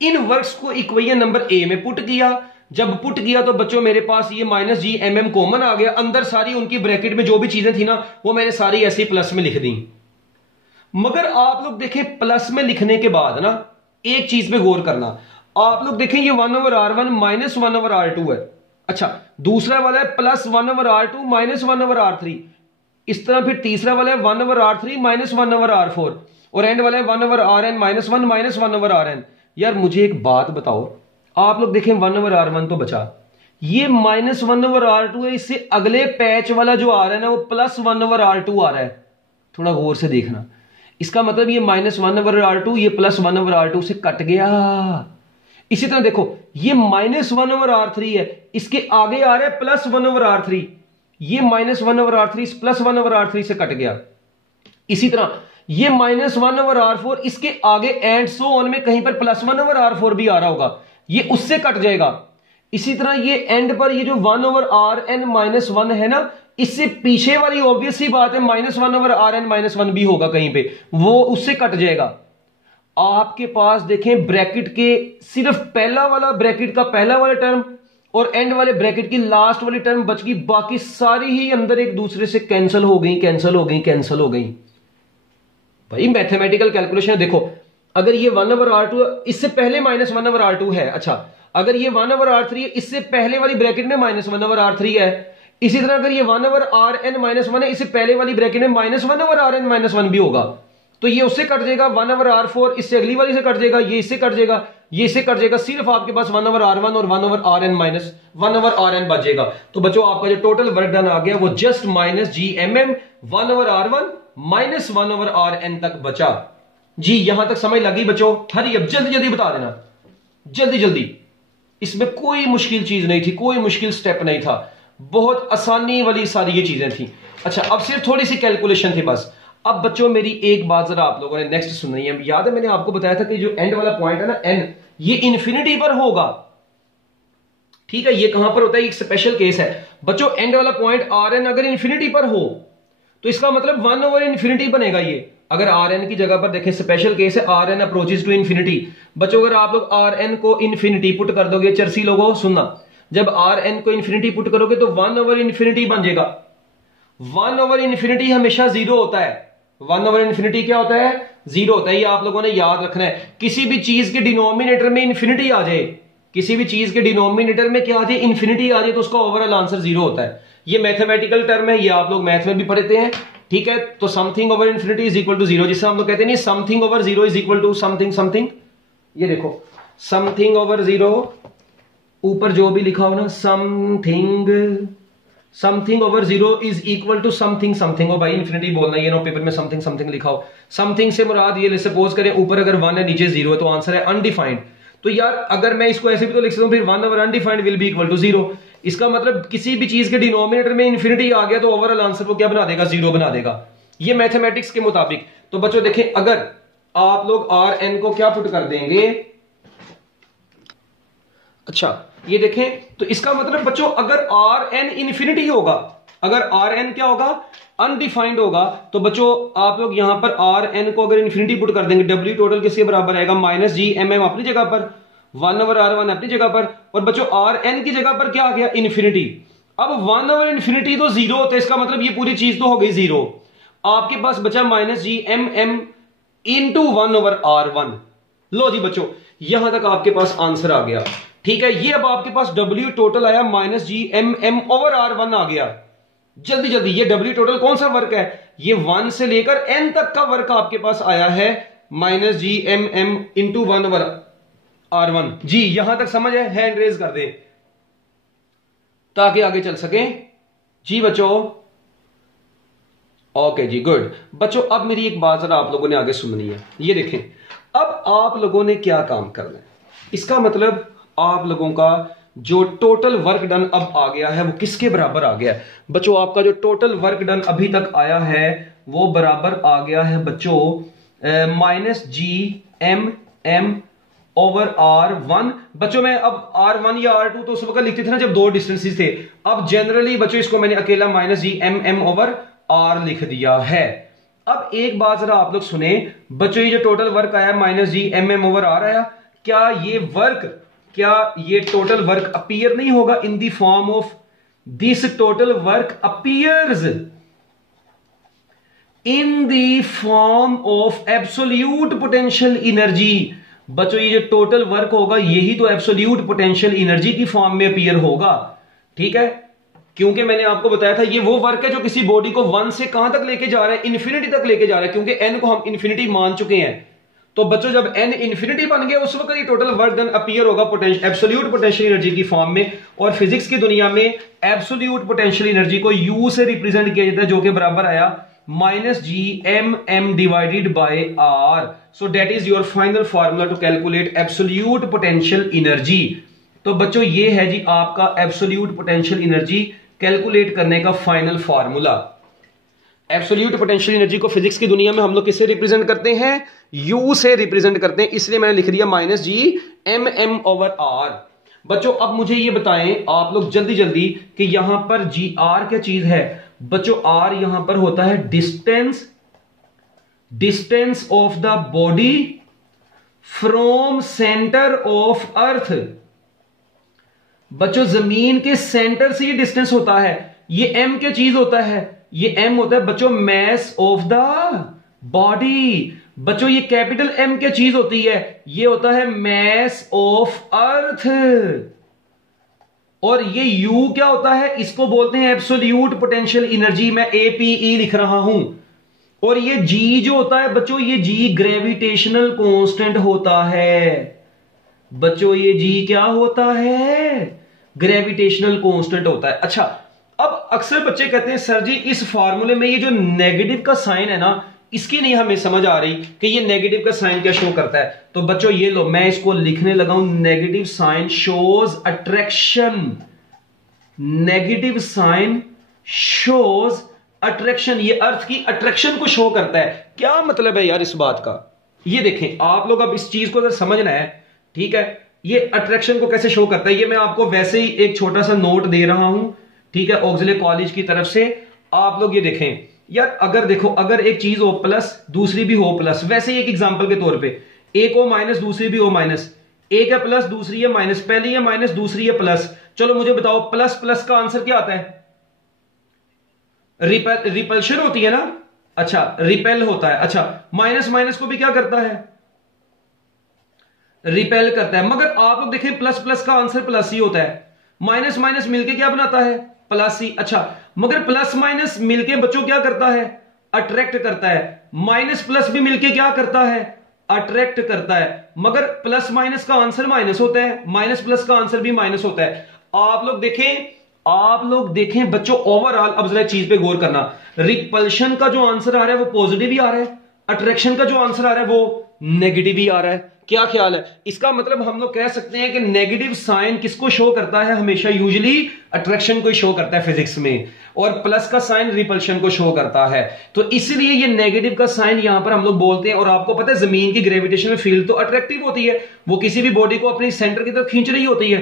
इन वर्क्स को इक्वेशन नंबर ए में पुट किया। जब पुट किया तो बच्चों मेरे पास ये minus G M M common आ गया। अंदर सारी उनकी ब्रैकेट में जो भी चीजें थी ना, वो मैंने सारी ऐसे प्लस में लिख दी। मगर आप लोग देखें, प्लस में लिखने के बाद ना एक चीज पे गौर करना। आप लोग देखें ये 1 over R1 minus 1 over R2 है। अच्छा, दूसरा वाला है plus 1 over R2 minus 1 over R3। इस तरह फिर तीसरा वाला है 1 over R3 minus 1 over R4। और एंड वाला है 1 over Rn minus 1 minus 1 over Rn। यार मुझे एक बात बताओ, आप लोग देखें 1 ओवर R1 तो बचा, ये माइनस 1 ओवर R2 है। इससे अगले पैच वाला जो आ रहा है ना, वो प्लस 1 ओवर R2 आ रहा है। थोड़ा गौर से देखना, इसका मतलब ये माइनस 1 ओवर R2 ये प्लस 1 ओवर R2 से कट गया। इसी तरह देखो, ये माइनस 1 ओवर R3 है, इसके आगे आ रहा है प्लस 1 ओवर R3। ये minus 1 over R3 plus 1 over R3 से कट गया। इसी तरह ये माइनस 1 ओवर R4, इसके आगे एंड सो ऑन में कहीं पर प्लस 1 ओवर R4 भी आ रहा होगा, ये उससे कट जाएगा। इसी तरह ये एंड पर ये जो 1 ओवर Rn माइनस 1 है ना, इससे पीछे वाली ऑब्वियस सी बात है माइनस 1 ओवर Rn माइनस 1 भी होगा कहीं पे, वो उससे कट जाएगा। आपके पास देखें ब्रैकेट के सिर्फ पहला वाला ब्रैकेट का पहला वाला टर्म और एंड वाले ब्रैकेट की लास्ट वाली टर्म बच गई, बाकी सारी ही अंदर एक दूसरे से कैंसिल हो गई, कैंसिल हो गई, कैंसिल हो गई। भाई मैथमेटिकल कैलकुलेशन देखो, अगर ये 1 ओवर R2 इससे पहले माइनस 1 ओवर R2 है, अच्छा अगर ये 1 ओवर R3 है, इससे पहले वाली ब्रैकेट में माइनस 1 ओवर R3 है। इसी तरह अगर ये 1 ओवर Rn माइनस 1 है, इससे पहले वाली ब्रैकेट में माइनस 1 ओवर Rn माइनस 1 भी होगा, तो ये उससे कट जाएगा। 1 ओवर R4 इससे अगली वाली से कट जाएगा, ये इससे कट जाएगा, ये इससे कट जाएगा। सिर्फ आपके पास 1 ओवर R1 और 1 over Rn minus 1 over Rn बच जाएगा। तो बच्चों आपका जो टोटल वर्क डन आ गया वो just minus GMM 1 over R1 minus 1 over Rn तक बचा। जी यहां तक समझ लगी बच्चों? हरी अब जल्दी जल्दी बता देना, जल्दी जल्दी। इसमें कोई मुश्किल चीज नहीं थी, कोई मुश्किल स्टेप नहीं था, बहुत आसानी वाली सारी ये चीजें थी। अच्छा अब सिर्फ थोड़ी सी कैलकुलेशन थी बस। अब बच्चों मेरी एक बात जरा आप लोगों ने नेक्स्ट सुननी है। याद है मैंने आपको बताया था कि जो एंड वाला पॉइंट है ना n, ये इंफिनिटी पर होगा। ठीक है, ये कहां पर होता है, एक स्पेशल केस है बच्चों। एंड वाला पॉइंट आर एन अगर इन्फिनिटी पर हो तो इसका मतलब 1 ओवर इन्फिनिटी बनेगा। ये अगर आर एन की जगह पर देखें, स्पेशल केस है, R N approaches to infinity. बच्चों अगर आप लोग आर एन को इन्फिनिटी पुट कर दोगे, चर्सी लोगों सुनना, जब आर एन को इन्फिनिटी पुट करोगे तो 1 ओवर इन्फिनिटी बन जाएगा। 1 ओवर इन्फिनिटी हमेशा जीरो होता है। 1 ओवर इन्फिनिटी क्या होता है, जीरो होता है। ये आप लोगों ने याद रखना है। किसी भी चीज के डिनोमिनेटर में इन्फिनिटी आ जाए, किसी भी चीज के डिनोमिनेटर में क्या आ जाए, इन्फिनिटी आ जाए, तो उसका ओवरऑल आंसर जीरो होता है। ये मैथमेटिकल टर्म है, ये आप लोग मैथ में भी पढ़ते हैं, ठीक है। तो something over infinity is equal to zero, जिससे हम लोग कहते हैं नहीं something over zero is equal to something something. ये देखो समथिंग ओवर जीरो, ऊपर जो भी लिखा हो ना, something over zero is equal to something something. ओ भाई इन्फिनिटी बोलना, ये नो पेपर में समथिंग समथिंग लिखा हो। समथिंग से मुराद ये सपोज करें ऊपर अगर 1 है नीचे 0 है, तो आंसर है अनडिफाइंड। तो यार अगर मैं इसको ऐसे भी तो लिख सकता हूं, फिर 1 over undefined will be equal to 0। इसका मतलब किसी भी चीज के डिनोमिनेटर में इन्फिनिटी आ गया तो ओवरऑल आंसर को क्या बना देगा, 0 बना देगा, ये मैथमेटिक्स के मुताबिक। तो बच्चों देखें, अगर आप लोग आर एन को क्या पुट कर देंगे, अच्छा ये देखें, तो इसका मतलब बच्चों अगर आर एन इन्फिनिटी होगा, अगर आर एन क्या होगा, अनडिफाइंड होगा, तो बच्चों आप लोग यहां पर आर एन को अगर इन्फिनिटी पुट कर देंगे, डब्ल्यू टोटल किसके बराबर आएगा, माइनस जी एम एम अपनी जगह पर, 1 ओवर आर वन अपनी जगह पर, और बच्चों आर एन की जगह पर क्या आ गया, इन्फिनिटी। अब 1 ओवर इन्फिनिटी तो 0 होता है, इसका मतलब ये पूरी चीज तो हो गई 0। आपके पास बचा minus G M M into 1 over R one. लो जी बच्चों, यहां तक आपके पास आंसर आ गया, ठीक है। ये अब आपके पास डब्ल्यू टोटल आया minus G M M over R one आ गया। जल्दी जल्दी, ये डब्ल्यू टोटल कौन सा वर्क है, ये 1 से लेकर n तक का वर्क आपके पास आया है, minus G M M into 1 over R one. जी यहां तक समझ है, हैंड रेज कर दे ताकि आगे चल सके। जी बच्चों, ओके जी, गुड। बच्चों अब मेरी एक बात जरा आप लोगों ने आगे सुननी है। ये देखें, अब आप लोगों ने क्या काम करना है, इसका मतलब आप लोगों का जो टोटल वर्क डन अब आ गया है वो किसके बराबर आ गया है बच्चों, आपका जो टोटल वर्क डन अभी तक आया है वो बराबर आ गया है बच्चों minus G M M over R one. बच्चों मैं अब आर वन या आर टू तो उस वक्त लिखते थे ना जब दो डिस्टेंसेस थे, अब जनरली बच्चों इसको मैंने अकेला minus G M M over R लिख दिया है। अब एक बात जरा आप लोग सुने बच्चों, ये जो टोटल वर्क आया minus G M M over R आया, क्या ये टोटल वर्क अपीयर नहीं होगा in the form of this total work appears in the form of absolute potential energy. बच्चों ये जो टोटल वर्क होगा यही तो एब्सोल्यूट पोटेंशियल एनर्जी की फॉर्म में अपीयर होगा, ठीक है। क्योंकि मैंने आपको बताया था ये वो वर्क है जो किसी बॉडी को 1 से कहां तक लेके जा रहा है, इन्फिनिटी तक लेके जा रहा है, क्योंकि n को हम इन्फिनिटी मान चुके हैं। तो बच्चों जब n इन्फिनिटी बन गया उस वक्त ये टोटल वर्क डन अपीयर होगा एब्सोल्यूट पोटेंशियल एनर्जी की फॉर्म में। और फिजिक्स की दुनिया में एब्सोल्यूट पोटेंशियल एनर्जी को U से रिप्रेजेंट किया जाता है, जो कि बराबर आया minus G M M divided by R. So that is your final formula to calculate absolute potential energy. तो बच्चों ये है जी आपका एब्सोल्यूट पोटेंशियल एनर्जी कैलकुलेट करने का final formula. Absolute potential energy को फिजिक्स की दुनिया में हम लोग किससे रिप्रेजेंट करते हैं, U से रिप्रेजेंट करते हैं, इसलिए मैंने लिख दिया minus G M M over R. बच्चों अब मुझे ये बताएं आप लोग जल्दी जल्दी कि यहां पर जी आर क्या चीज है। बच्चों आर यहां पर होता है distance of the body from centre of earth. बच्चों जमीन के सेंटर से ये डिस्टेंस होता है। ये एम क्या चीज होता है, ये एम होता है बच्चों मैस ऑफ द बॉडी। बच्चों ये कैपिटल एम क्या चीज होती है, ये होता है मैस ऑफ अर्थ। और ये यू क्या होता है, इसको बोलते हैं एब्सोल्यूट पोटेंशियल एनर्जी, मैं एपीई लिख रहा हूं। और ये जी जो होता है बच्चों, ये जी ग्रेविटेशनल कांस्टेंट होता है। बच्चों ये जी क्या होता है, ग्रेविटेशनल कांस्टेंट होता है। अच्छा अब अक्सर बच्चे कहते हैं सर जी इस फार्मूले में ये जो नेगेटिव का साइन है ना, इसकी नहीं हमें समझ आ रही कि ये नेगेटिव का साइन क्या शो करता है। तो बच्चों ये लो मैं इसको लिखने लगा हूं, negative sign shows attraction. Negative sign shows attraction, ये अर्थ की अट्रैक्शन को शो करता है। क्या मतलब है यार इस बात का, ये देखें आप लोग अब इस चीज को अगर समझना है, ठीक है, ये अट्रैक्शन को कैसे शो करता है, ये मैं आपको वैसे ही एक छोटा सा नोट दे रहा हूं, ठीक है, ऑक्सिलरी कॉलेज की तरफ से। आप लोग ये देखें यार, अगर देखो, अगर एक चीज O प्लस दूसरी भी O प्लस, वैसे ही एक एग्जांपल के तौर पे एक O माइनस दूसरी भी O माइनस, एक है प्लस दूसरी है माइनस, पहली है माइनस दूसरी है प्लस, चलो मुझे बताओ प्लस प्लस का आंसर क्या आता है? रिपल्शन होती है ना, अच्छा रिपेल होता है। अच्छा माइनस माइनस को भी क्या करता है? रिपेल करता है। मगर आप लोग देखें प्लस प्लस का आंसर प्लस ही होता है, माइनस माइनस मिलके क्या बनाता है? प्लस ही। अच्छा मगर प्लस माइनस मिलके बच्चों क्या करता है? अट्रैक्ट करता है। माइनस प्लस भी मिलके क्या करता है? अट्रैक्ट करता है। मगर प्लस माइनस का आंसर माइनस होता है, माइनस प्लस का आंसर भी माइनस होता है। आप लोग देखें बच्चों ओवरऑल, अब जरा चीज पे गौर करना, रिपल्शन का जो आंसर आ रहा है वो पॉजिटिव ही आ रहा है, अट्रैक्शन का जो आंसर आ रहा है वो नेगेटिव ही आ रहा है। क्या ख्याल है? इसका मतलब हम लोग कह सकते हैं कि नेगेटिव साइन किसको शो करता है? हमेशा यूजुअली अट्रैक्शन को शो करता है फिजिक्स में, और प्लस का साइन रिपल्शन को शो करता है। तो इसलिए ये नेगेटिव का साइन यहां पर हम लोग बोलते हैं। और आपको पता है जमीन की ग्रेविटेशनल फील्ड तो अट्रैक्टिव होती है, वो किसी भी बॉडी को अपनी सेंटर की तरफ खींच रही होती है,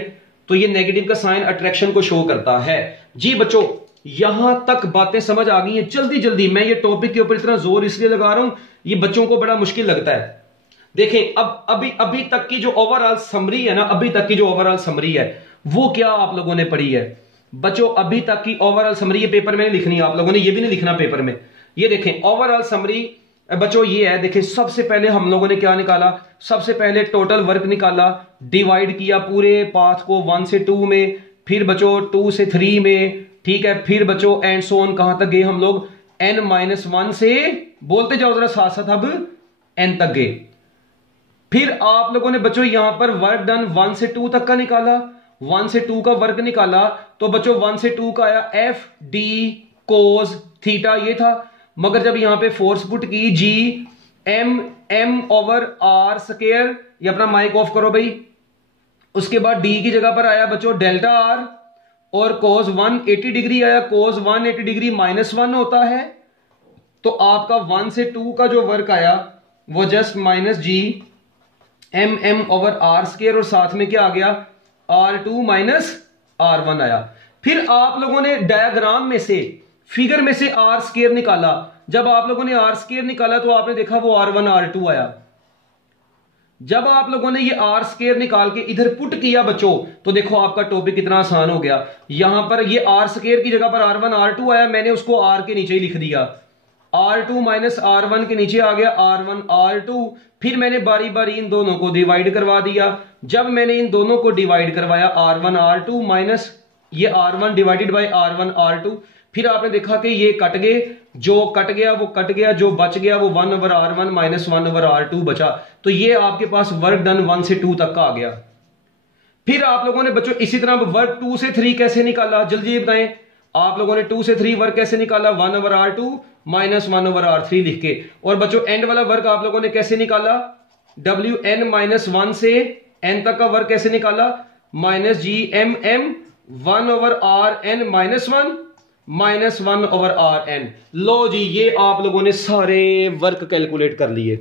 तो ये नेगेटिव का साइन अट्रैक्शन को शो करता है। जी बच्चों, यहां तक बातें समझ आ गई हैं? जल्दी जल्दी, मैं ये टॉपिक के ऊपर इतना जोर इसलिए लगा रहा हूं, ये बच्चों को बड़ा मुश्किल लगता है। देखें अब अभी तक की जो ओवरऑल समरी है ना, अभी तक की जो ओवरऑल समरी है वो क्या आप लोगों ने पढ़ी है बच्चों? अभी तक की ओवरऑल समरी, ये पेपर में लिखनी है आप लोगों ने, ये भी नहीं लिखना पेपर में। ये देखें ओवरऑल समरी बच्चों ये है। देखें सबसे पहले हम लोगों ने क्या निकाला? सबसे पहले टोटल वर्क निकाला, डिवाइड किया पूरे पाथ को 1 से 2 में, फिर बच्चों 2 से 3 में, ठीक है, फिर बच्चों एंड सो ऑन कहां तक गए हम लोग? n-1 से, बोलते जाओ जरा साथ साथ, अब n तक गए। फिर आप लोगों ने बच्चों यहां पर वर्क डन 1 से 2 तक का निकाला, 1 से 2 का वर्क निकाला, तो बच्चों 1 से 2 का आया एफ डी कोस थीटा, ये था। मगर जब यहां पे फोर्स पुट की G M over R square, ये अपना माइक ऑफ करो भाई, उसके बाद डी की जगह पर आया बच्चों डेल्टा आर, और कोस 180 डिग्री आया, कोस 180 डिग्री -1 होता है। तो आपका 1 से 2 का जो वर्क आया वो just minus G M over R square, और साथ में क्या आ गया? R2 माइनस R1 आया। फिर आप लोगों ने डायग्राम में से, फिगर में से आर स्क्वायर निकाला। जब आप लोगों ने आर स्क्वायर निकाला तो आपने देखा वो R1 R2 आया। जब आप लोगों ने ये आर स्क्वायर निकाल के इधर पुट किया बच्चों, तो देखो आपका टॉपिक कितना आसान हो गया। यहां पर ये आर स्क्वायर की जगह पर R1 R2 आया, मैंने उसको R के नीचे ही लिख दिया। R2 माइनस R1 के नीचे आ गया R1 R2। फिर मैंने बारी बारी इन दोनों को डिवाइड करवा दिया। जब मैंने इन दोनों को डिवाइड करवाया R1 R2 माइनस ये R1 divided by R1 R2, फिर आपने देखा कि ये कट गए, जो कट गया वो कट गया, जो बच गया वो 1 over R1 minus 1 over R2 बचा। तो ये आपके पास वर्क डन 1 से 2 तक का आ गया। फिर आप लोगों ने बच्चों इसी तरह वर्क 2 से 3 कैसे निकाला? जल्दी ये बताएं, आप लोगों ने 2 से 3 वर्क कैसे निकाला? 1 over R2 minus 1 over R3 लिख के। और बच्चों एंड वाला वर्क आप लोगों ने कैसे निकाला? WN माइनस 1 से n तक का वर्क कैसे निकाला? Minus G M 1 over RN minus 1 over RN। लो जी, ये आप लोगों ने सारे वर्क कैलकुलेट कर लिए।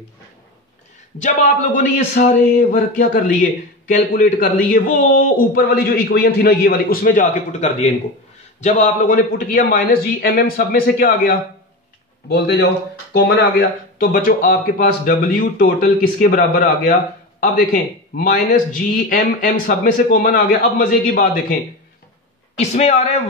जब आप लोगों ने ये सारे वर्क क्या कर लिए? कैलकुलेट कर लिए, वो ऊपर वाली जो इक्वेशन थी ना ये वाली, उसमें जाके पुट कर दिया इनको। जब आप लोगों ने पुट किया माइनस जी एम सब में से क्या आ गया? बोलते जाओ, कॉमन आ गया। तो बच्चों आपके पास W टोटल किसके बराबर आ गया? अब देखें माइनस जी एम सब में से कॉमन आ गया। अब मजे की बात देखें, इसमें आ रहे हैं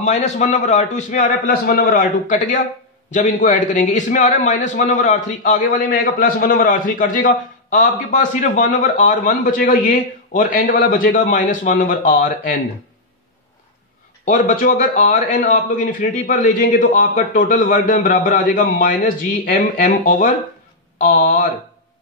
माइनस 1 ओवर R2, इसमें आ रहा है प्लस 1 ओवर R2, कट गया जब इनको ऐड करेंगे। इसमें आ रहा है माइनस 1 ओवर R3, आगे वाले में आएगा प्लस 1 ओवर R3, कट जाएगा। आपके पास सिर्फ 1 ओवर R1 बचेगा ये, और एंड वाला बचेगा माइनस 1 ओवर RN। और बच्चों अगर RN आप लोग इन्फिनिटी पर ले जाएंगे तो आपका टोटल वर्क डन बराबर आ जाएगा minus G M over R।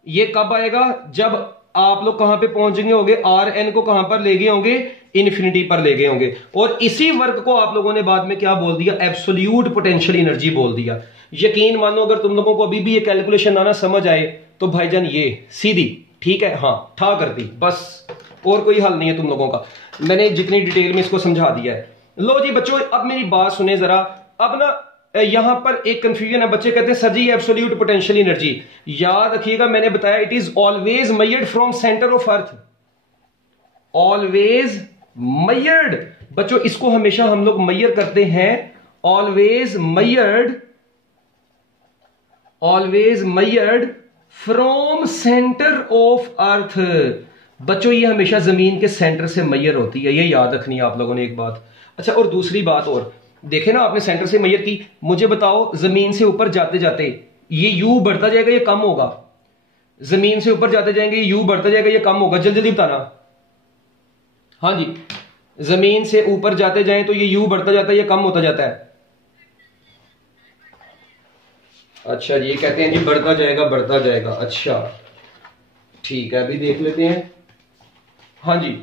ये कब आएगा? जब आप लोग कहां पे पहुंचेंगे होंगे? RN को कहां पर ले गए होंगे? इन्फिनिटी पर ले गए होंगे। और इसी वर्क को आप लोगों ने बाद में क्या बोल दिया? एब्सोल्यूट पोटेंशियल एनर्जी बोल दिया। यकीन मानो अगर तुम लोगों को अभी भी ये कैलकुलेशन आना समझ आए तो भाईजान ये सीधी, ठीक है, हाँ ठा कर दी बस, और कोई हल नहीं है तुम लोगों का। मैंने जितनी डिटेल में इसको समझा दिया है। लो जी बच्चों, अब मेरी बात सुने जरा। अब ना यहां पर एक कंफ्यूजन है, बच्चे कहते हैं सर जी एब्सोल्यूट पोटेंशियल एनर्जी, याद रखिएगा मैंने बताया it is always measured from centre of earth. Always मयर्ड। बच्चों इसको हमेशा हम लोग मयर करते हैं, always मयर्ड from centre of earth. बच्चों ये हमेशा जमीन के सेंटर से मयर होती है, ये याद रखनी है आप लोगों ने एक बात। अच्छा, और दूसरी बात और देखे ना आपने, सेंटर से मयर की, मुझे बताओ जमीन से ऊपर जाते जाते ये यू बढ़ता जाएगा, ये कम होगा? जमीन से ऊपर जाते जाएंगे, ये यू बढ़ता जाएगा, ये कम होगा? जल्दी जल्दी बताना। हाँ जी, जमीन से ऊपर जाते जाएं तो ये यू बढ़ता जाता है, ये कम होता जाता है? अच्छा जी, ये कहते हैं जी बढ़ता जाएगा। अच्छा ठीक है, अभी देख लेते हैं। हाँ जी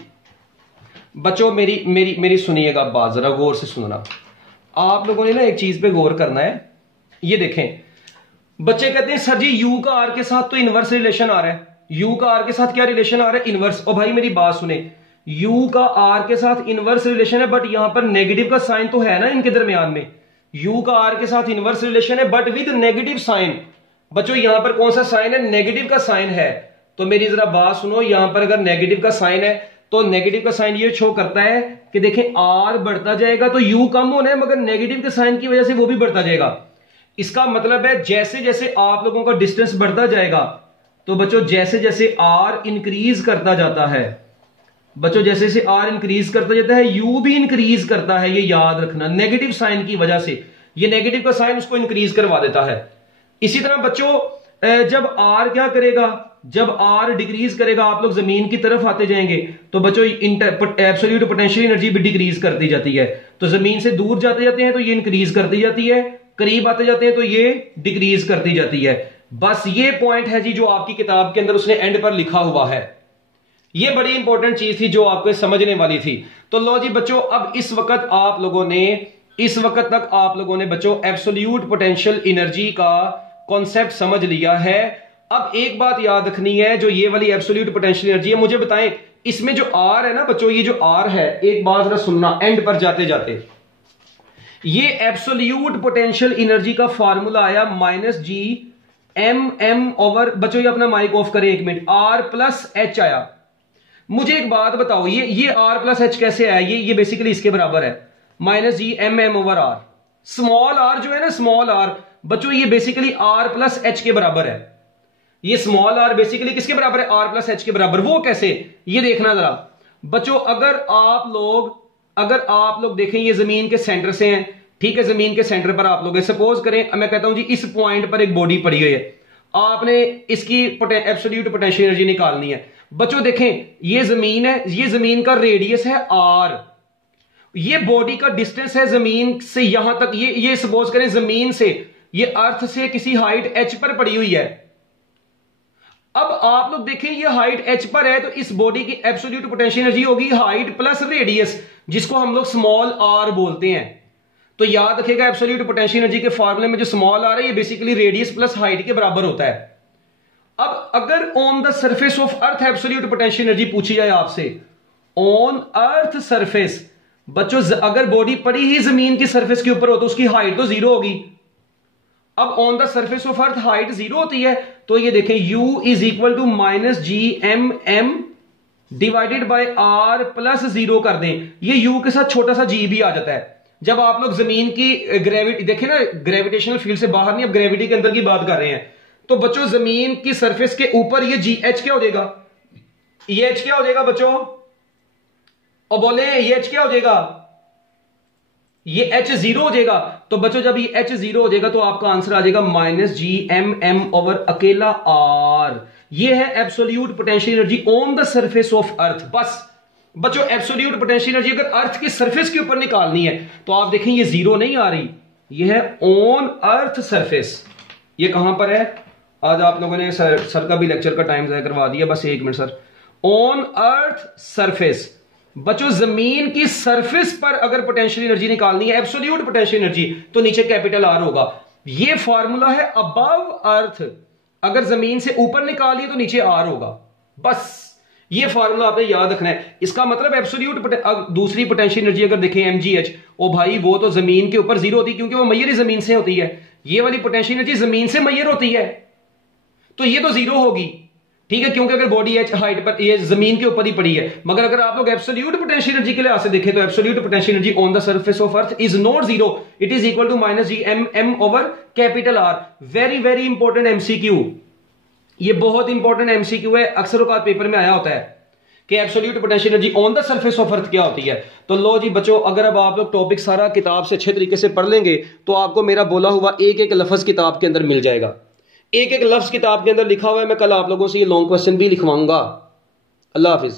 बच्चों, मेरी सुनिएगा बात, जरा गौर से सुनना। आप लोगों ने ना एक चीज पे गौर करना है। ये देखें, बच्चे कहते हैं सर जी यू का आर के साथ तो इनवर्स रिलेशन आ रहा है। यू का आर के साथ क्या रिलेशन आ रहा है? इनवर्स। और भाई मेरी बात सुने, यू का आर के साथ इनवर्स रिलेशन है, बट यहां पर नेगेटिव का साइन तो है ना इनके दरमियान में। यू का आर के साथ इनवर्स रिलेशन है बट विद नेगेटिव साइन। बच्चों यहां पर कौन सा साइन है? नेगेटिव का साइन है। तो मेरी जरा बात सुनो, यहां पर अगर नेगेटिव का साइन है तो नेगेटिव का साइन ये शो करता है कि देखें आर बढ़ता जाएगा तो यू कम होना है, मगर नेगेटिव के साइन की वजह से वो भी बढ़ता जाएगा। इसका मतलब है जैसे जैसे आप लोगों का डिस्टेंस बढ़ता जाएगा, तो बच्चों जैसे जैसे आर इंक्रीज करता जाता है, बच्चों जैसे जैसे आर इंक्रीज करता जाता है यू भी इंक्रीज करता है। ये याद रखना, नेगेटिव साइन की वजह से ये नेगेटिव का साइन उसको इंक्रीज करवा देता है। इसी तरह बच्चों जब आर क्या करेगा, जब आर डिक्रीज करेगा, आप लोग जमीन की तरफ आते जाएंगे तो बच्चों एब्सोल्यूट पोटेंशियल एनर्जी भी डिक्रीज करती जाती है। तो जमीन से दूर जाते जाते हैं तो ये इंक्रीज करती जाती है, करीब आते जाते हैं तो ये डिक्रीज करती जाती है। बस ये पॉइंट है जी जो आपकी किताब के अंदर उसने एंड पर लिखा हुआ है। ये बड़ी इंपॉर्टेंट चीज थी जो आपको समझने वाली थी। तो लो जी बच्चों, अब इस वक्त तक आप लोगों ने बच्चों एब्सोल्यूट पोटेंशियल एनर्जी का कॉन्सेप्ट समझ लिया है। अब एक बात याद रखनी है, जो ये वाली एब्सोल्यूट पोटेंशियल एनर्जी है, मुझे बताएं इसमें जो आर है ना बच्चों, ये जो आर है, एक बात जरा सुनना एंड पर जाते जाते, ये एब्सोल्यूट पोटेंशियल एनर्जी का फार्मूला आया -G ओवर, बच्चों ये अपना माइक ऑफ करें एक मिनट, R प्लस एच आया। मुझे एक बात बताओ, ये R प्लस एच कैसे आया? ये बेसिकली इसके बराबर है -G over R। Small r जो है ना, स्मॉल r बच्चों ये बेसिकली R प्लस एच के बराबर है। ये स्मॉल r बेसिकली किसके बराबर है? R प्लस एच के बराबर। वो कैसे, ये देखना जरा बच्चों। अगर आप लोग देखें, ये जमीन के सेंटर से हैं, ठीक है, जमीन के सेंटर पर आप लोग सपोज करें, मैं कहता हूं जी इस पॉइंट पर एक बॉडी पड़ी हुई है, आपने इसकी एब्सोल्यूट पोटेंशियल एनर्जी निकालनी है। बच्चों देखें, ये जमीन है, ये जमीन का रेडियस है r, ये बॉडी का डिस्टेंस है जमीन से यहां तक, ये सपोज करें जमीन से, ये अर्थ से किसी हाइट h पर पड़ी हुई है। अब आप लोग देखें ये हाइट h पर है, तो इस बॉडी की एब्सोल्यूट पोटेंशियल एनर्जी होगी हाइट प्लस रेडियस, जिसको हम लोग स्मॉल r बोलते हैं। तो याद रखिएगा एब्सोल्यूट पोटेंशियल एनर्जी के फॉर्मूले में जो स्मॉल r है, ये बेसिकली रेडियस प्लस हाइट के बराबर होता है। अब अगर on the surface of earth absolute potential energy पूछी जाए आपसे, ऑन अर्थ सरफेस, बच्चों अगर बॉडी पड़ी ही जमीन की सरफेस के ऊपर हो तो उसकी हाइट तो जीरो होगी। अब on the surface of earth height zero होती है, तो ये देखें u is equal to -G divided by r plus 0 कर दें, ये u के साथ छोटा सा g भी आ जाता है। जब आप लोग जमीन की ग्रेविटी देखें ना, ग्रेविटेशनल फील्ड से बाहर नहीं, अब ग्रेविटी के अंदर की बात कर रहे हैं, तो बच्चों जमीन की सरफेस के ऊपर ये h क्या हो जाएगा? ये h क्या हो जाएगा बच्चों? और बोले ये h क्या हो जाएगा? ये h 0 हो जाएगा। तो बच्चों जब ये h 0 हो जाएगा तो आपका आंसर आ जाएगा -G ओवर अकेला r। ये है absolute potential energy on the surface of अर्थ। बस बच्चों एब्सोल्यूट पोटेंशियल एनर्जी अगर अर्थ की सरफेस के ऊपर निकालनी है तो आप देखें ये 0 नहीं आ रही, ये है ऑन अर्थ सरफेस। ये कहां पर है? आज आप लोगों ने सर का भी लेक्चर का टाइम ज़ाया करवा दिया, बस एक minute sir. On earth surface, बच्चों जमीन की सरफेस पर अगर पोटेंशियल एनर्जी निकालनी है, एब्सोल्यूट पोटेंशियल एनर्जी, तो नीचे कैपिटल R होगा। ये फॉर्मूला है अबव अर्थ, अगर जमीन से ऊपर निकालिए तो नीचे R होगा। बस ये फॉर्मूला आपने याद रखना है। इसका मतलब एब्सोल्यूट दूसरी पोटेंशियल एनर्जी अगर देखें mgh, ओ भाई वो तो जमीन के ऊपर जीरो होती है क्योंकि वो मैयर जमीन से होती है। ये वाली पोटेंशियल एनर्जी जमीन से मैयर होती है, तो ये तो जीरो होगी। ठीक है, क्योंकि अगर बॉडी एच हाइट पर ये जमीन के ऊपर ही पड़ी है। मगर अगर आप लोग एब्सोल्यूट पोटेंशियल एनर्जी के लिहाज से देखें तो absolute potential energy on the surface of earth is not zero, it is equal to minus G M over capital R. Very very important MCQ, ये बहुत इंपॉर्टेंट एमसीक्यू है, अक्सर औकात पेपर में आया होता है कि absolute potential energy on the surface of अर्थ क्या होती है। तो लो जी बच्चों, अगर अब आप लोग टॉपिक सारा किताब से अच्छे तरीके से पढ़ लेंगे तो आपको मेरा बोला हुआ एक एक लफ्ज किताब के अंदर मिल जाएगा। एक एक लफ्ज किताब के अंदर लिखा हुआ है, मैं कल आप लोगों से ये लॉन्ग क्वेश्चन भी लिखवाऊंगा। अल्लाह हाफिज।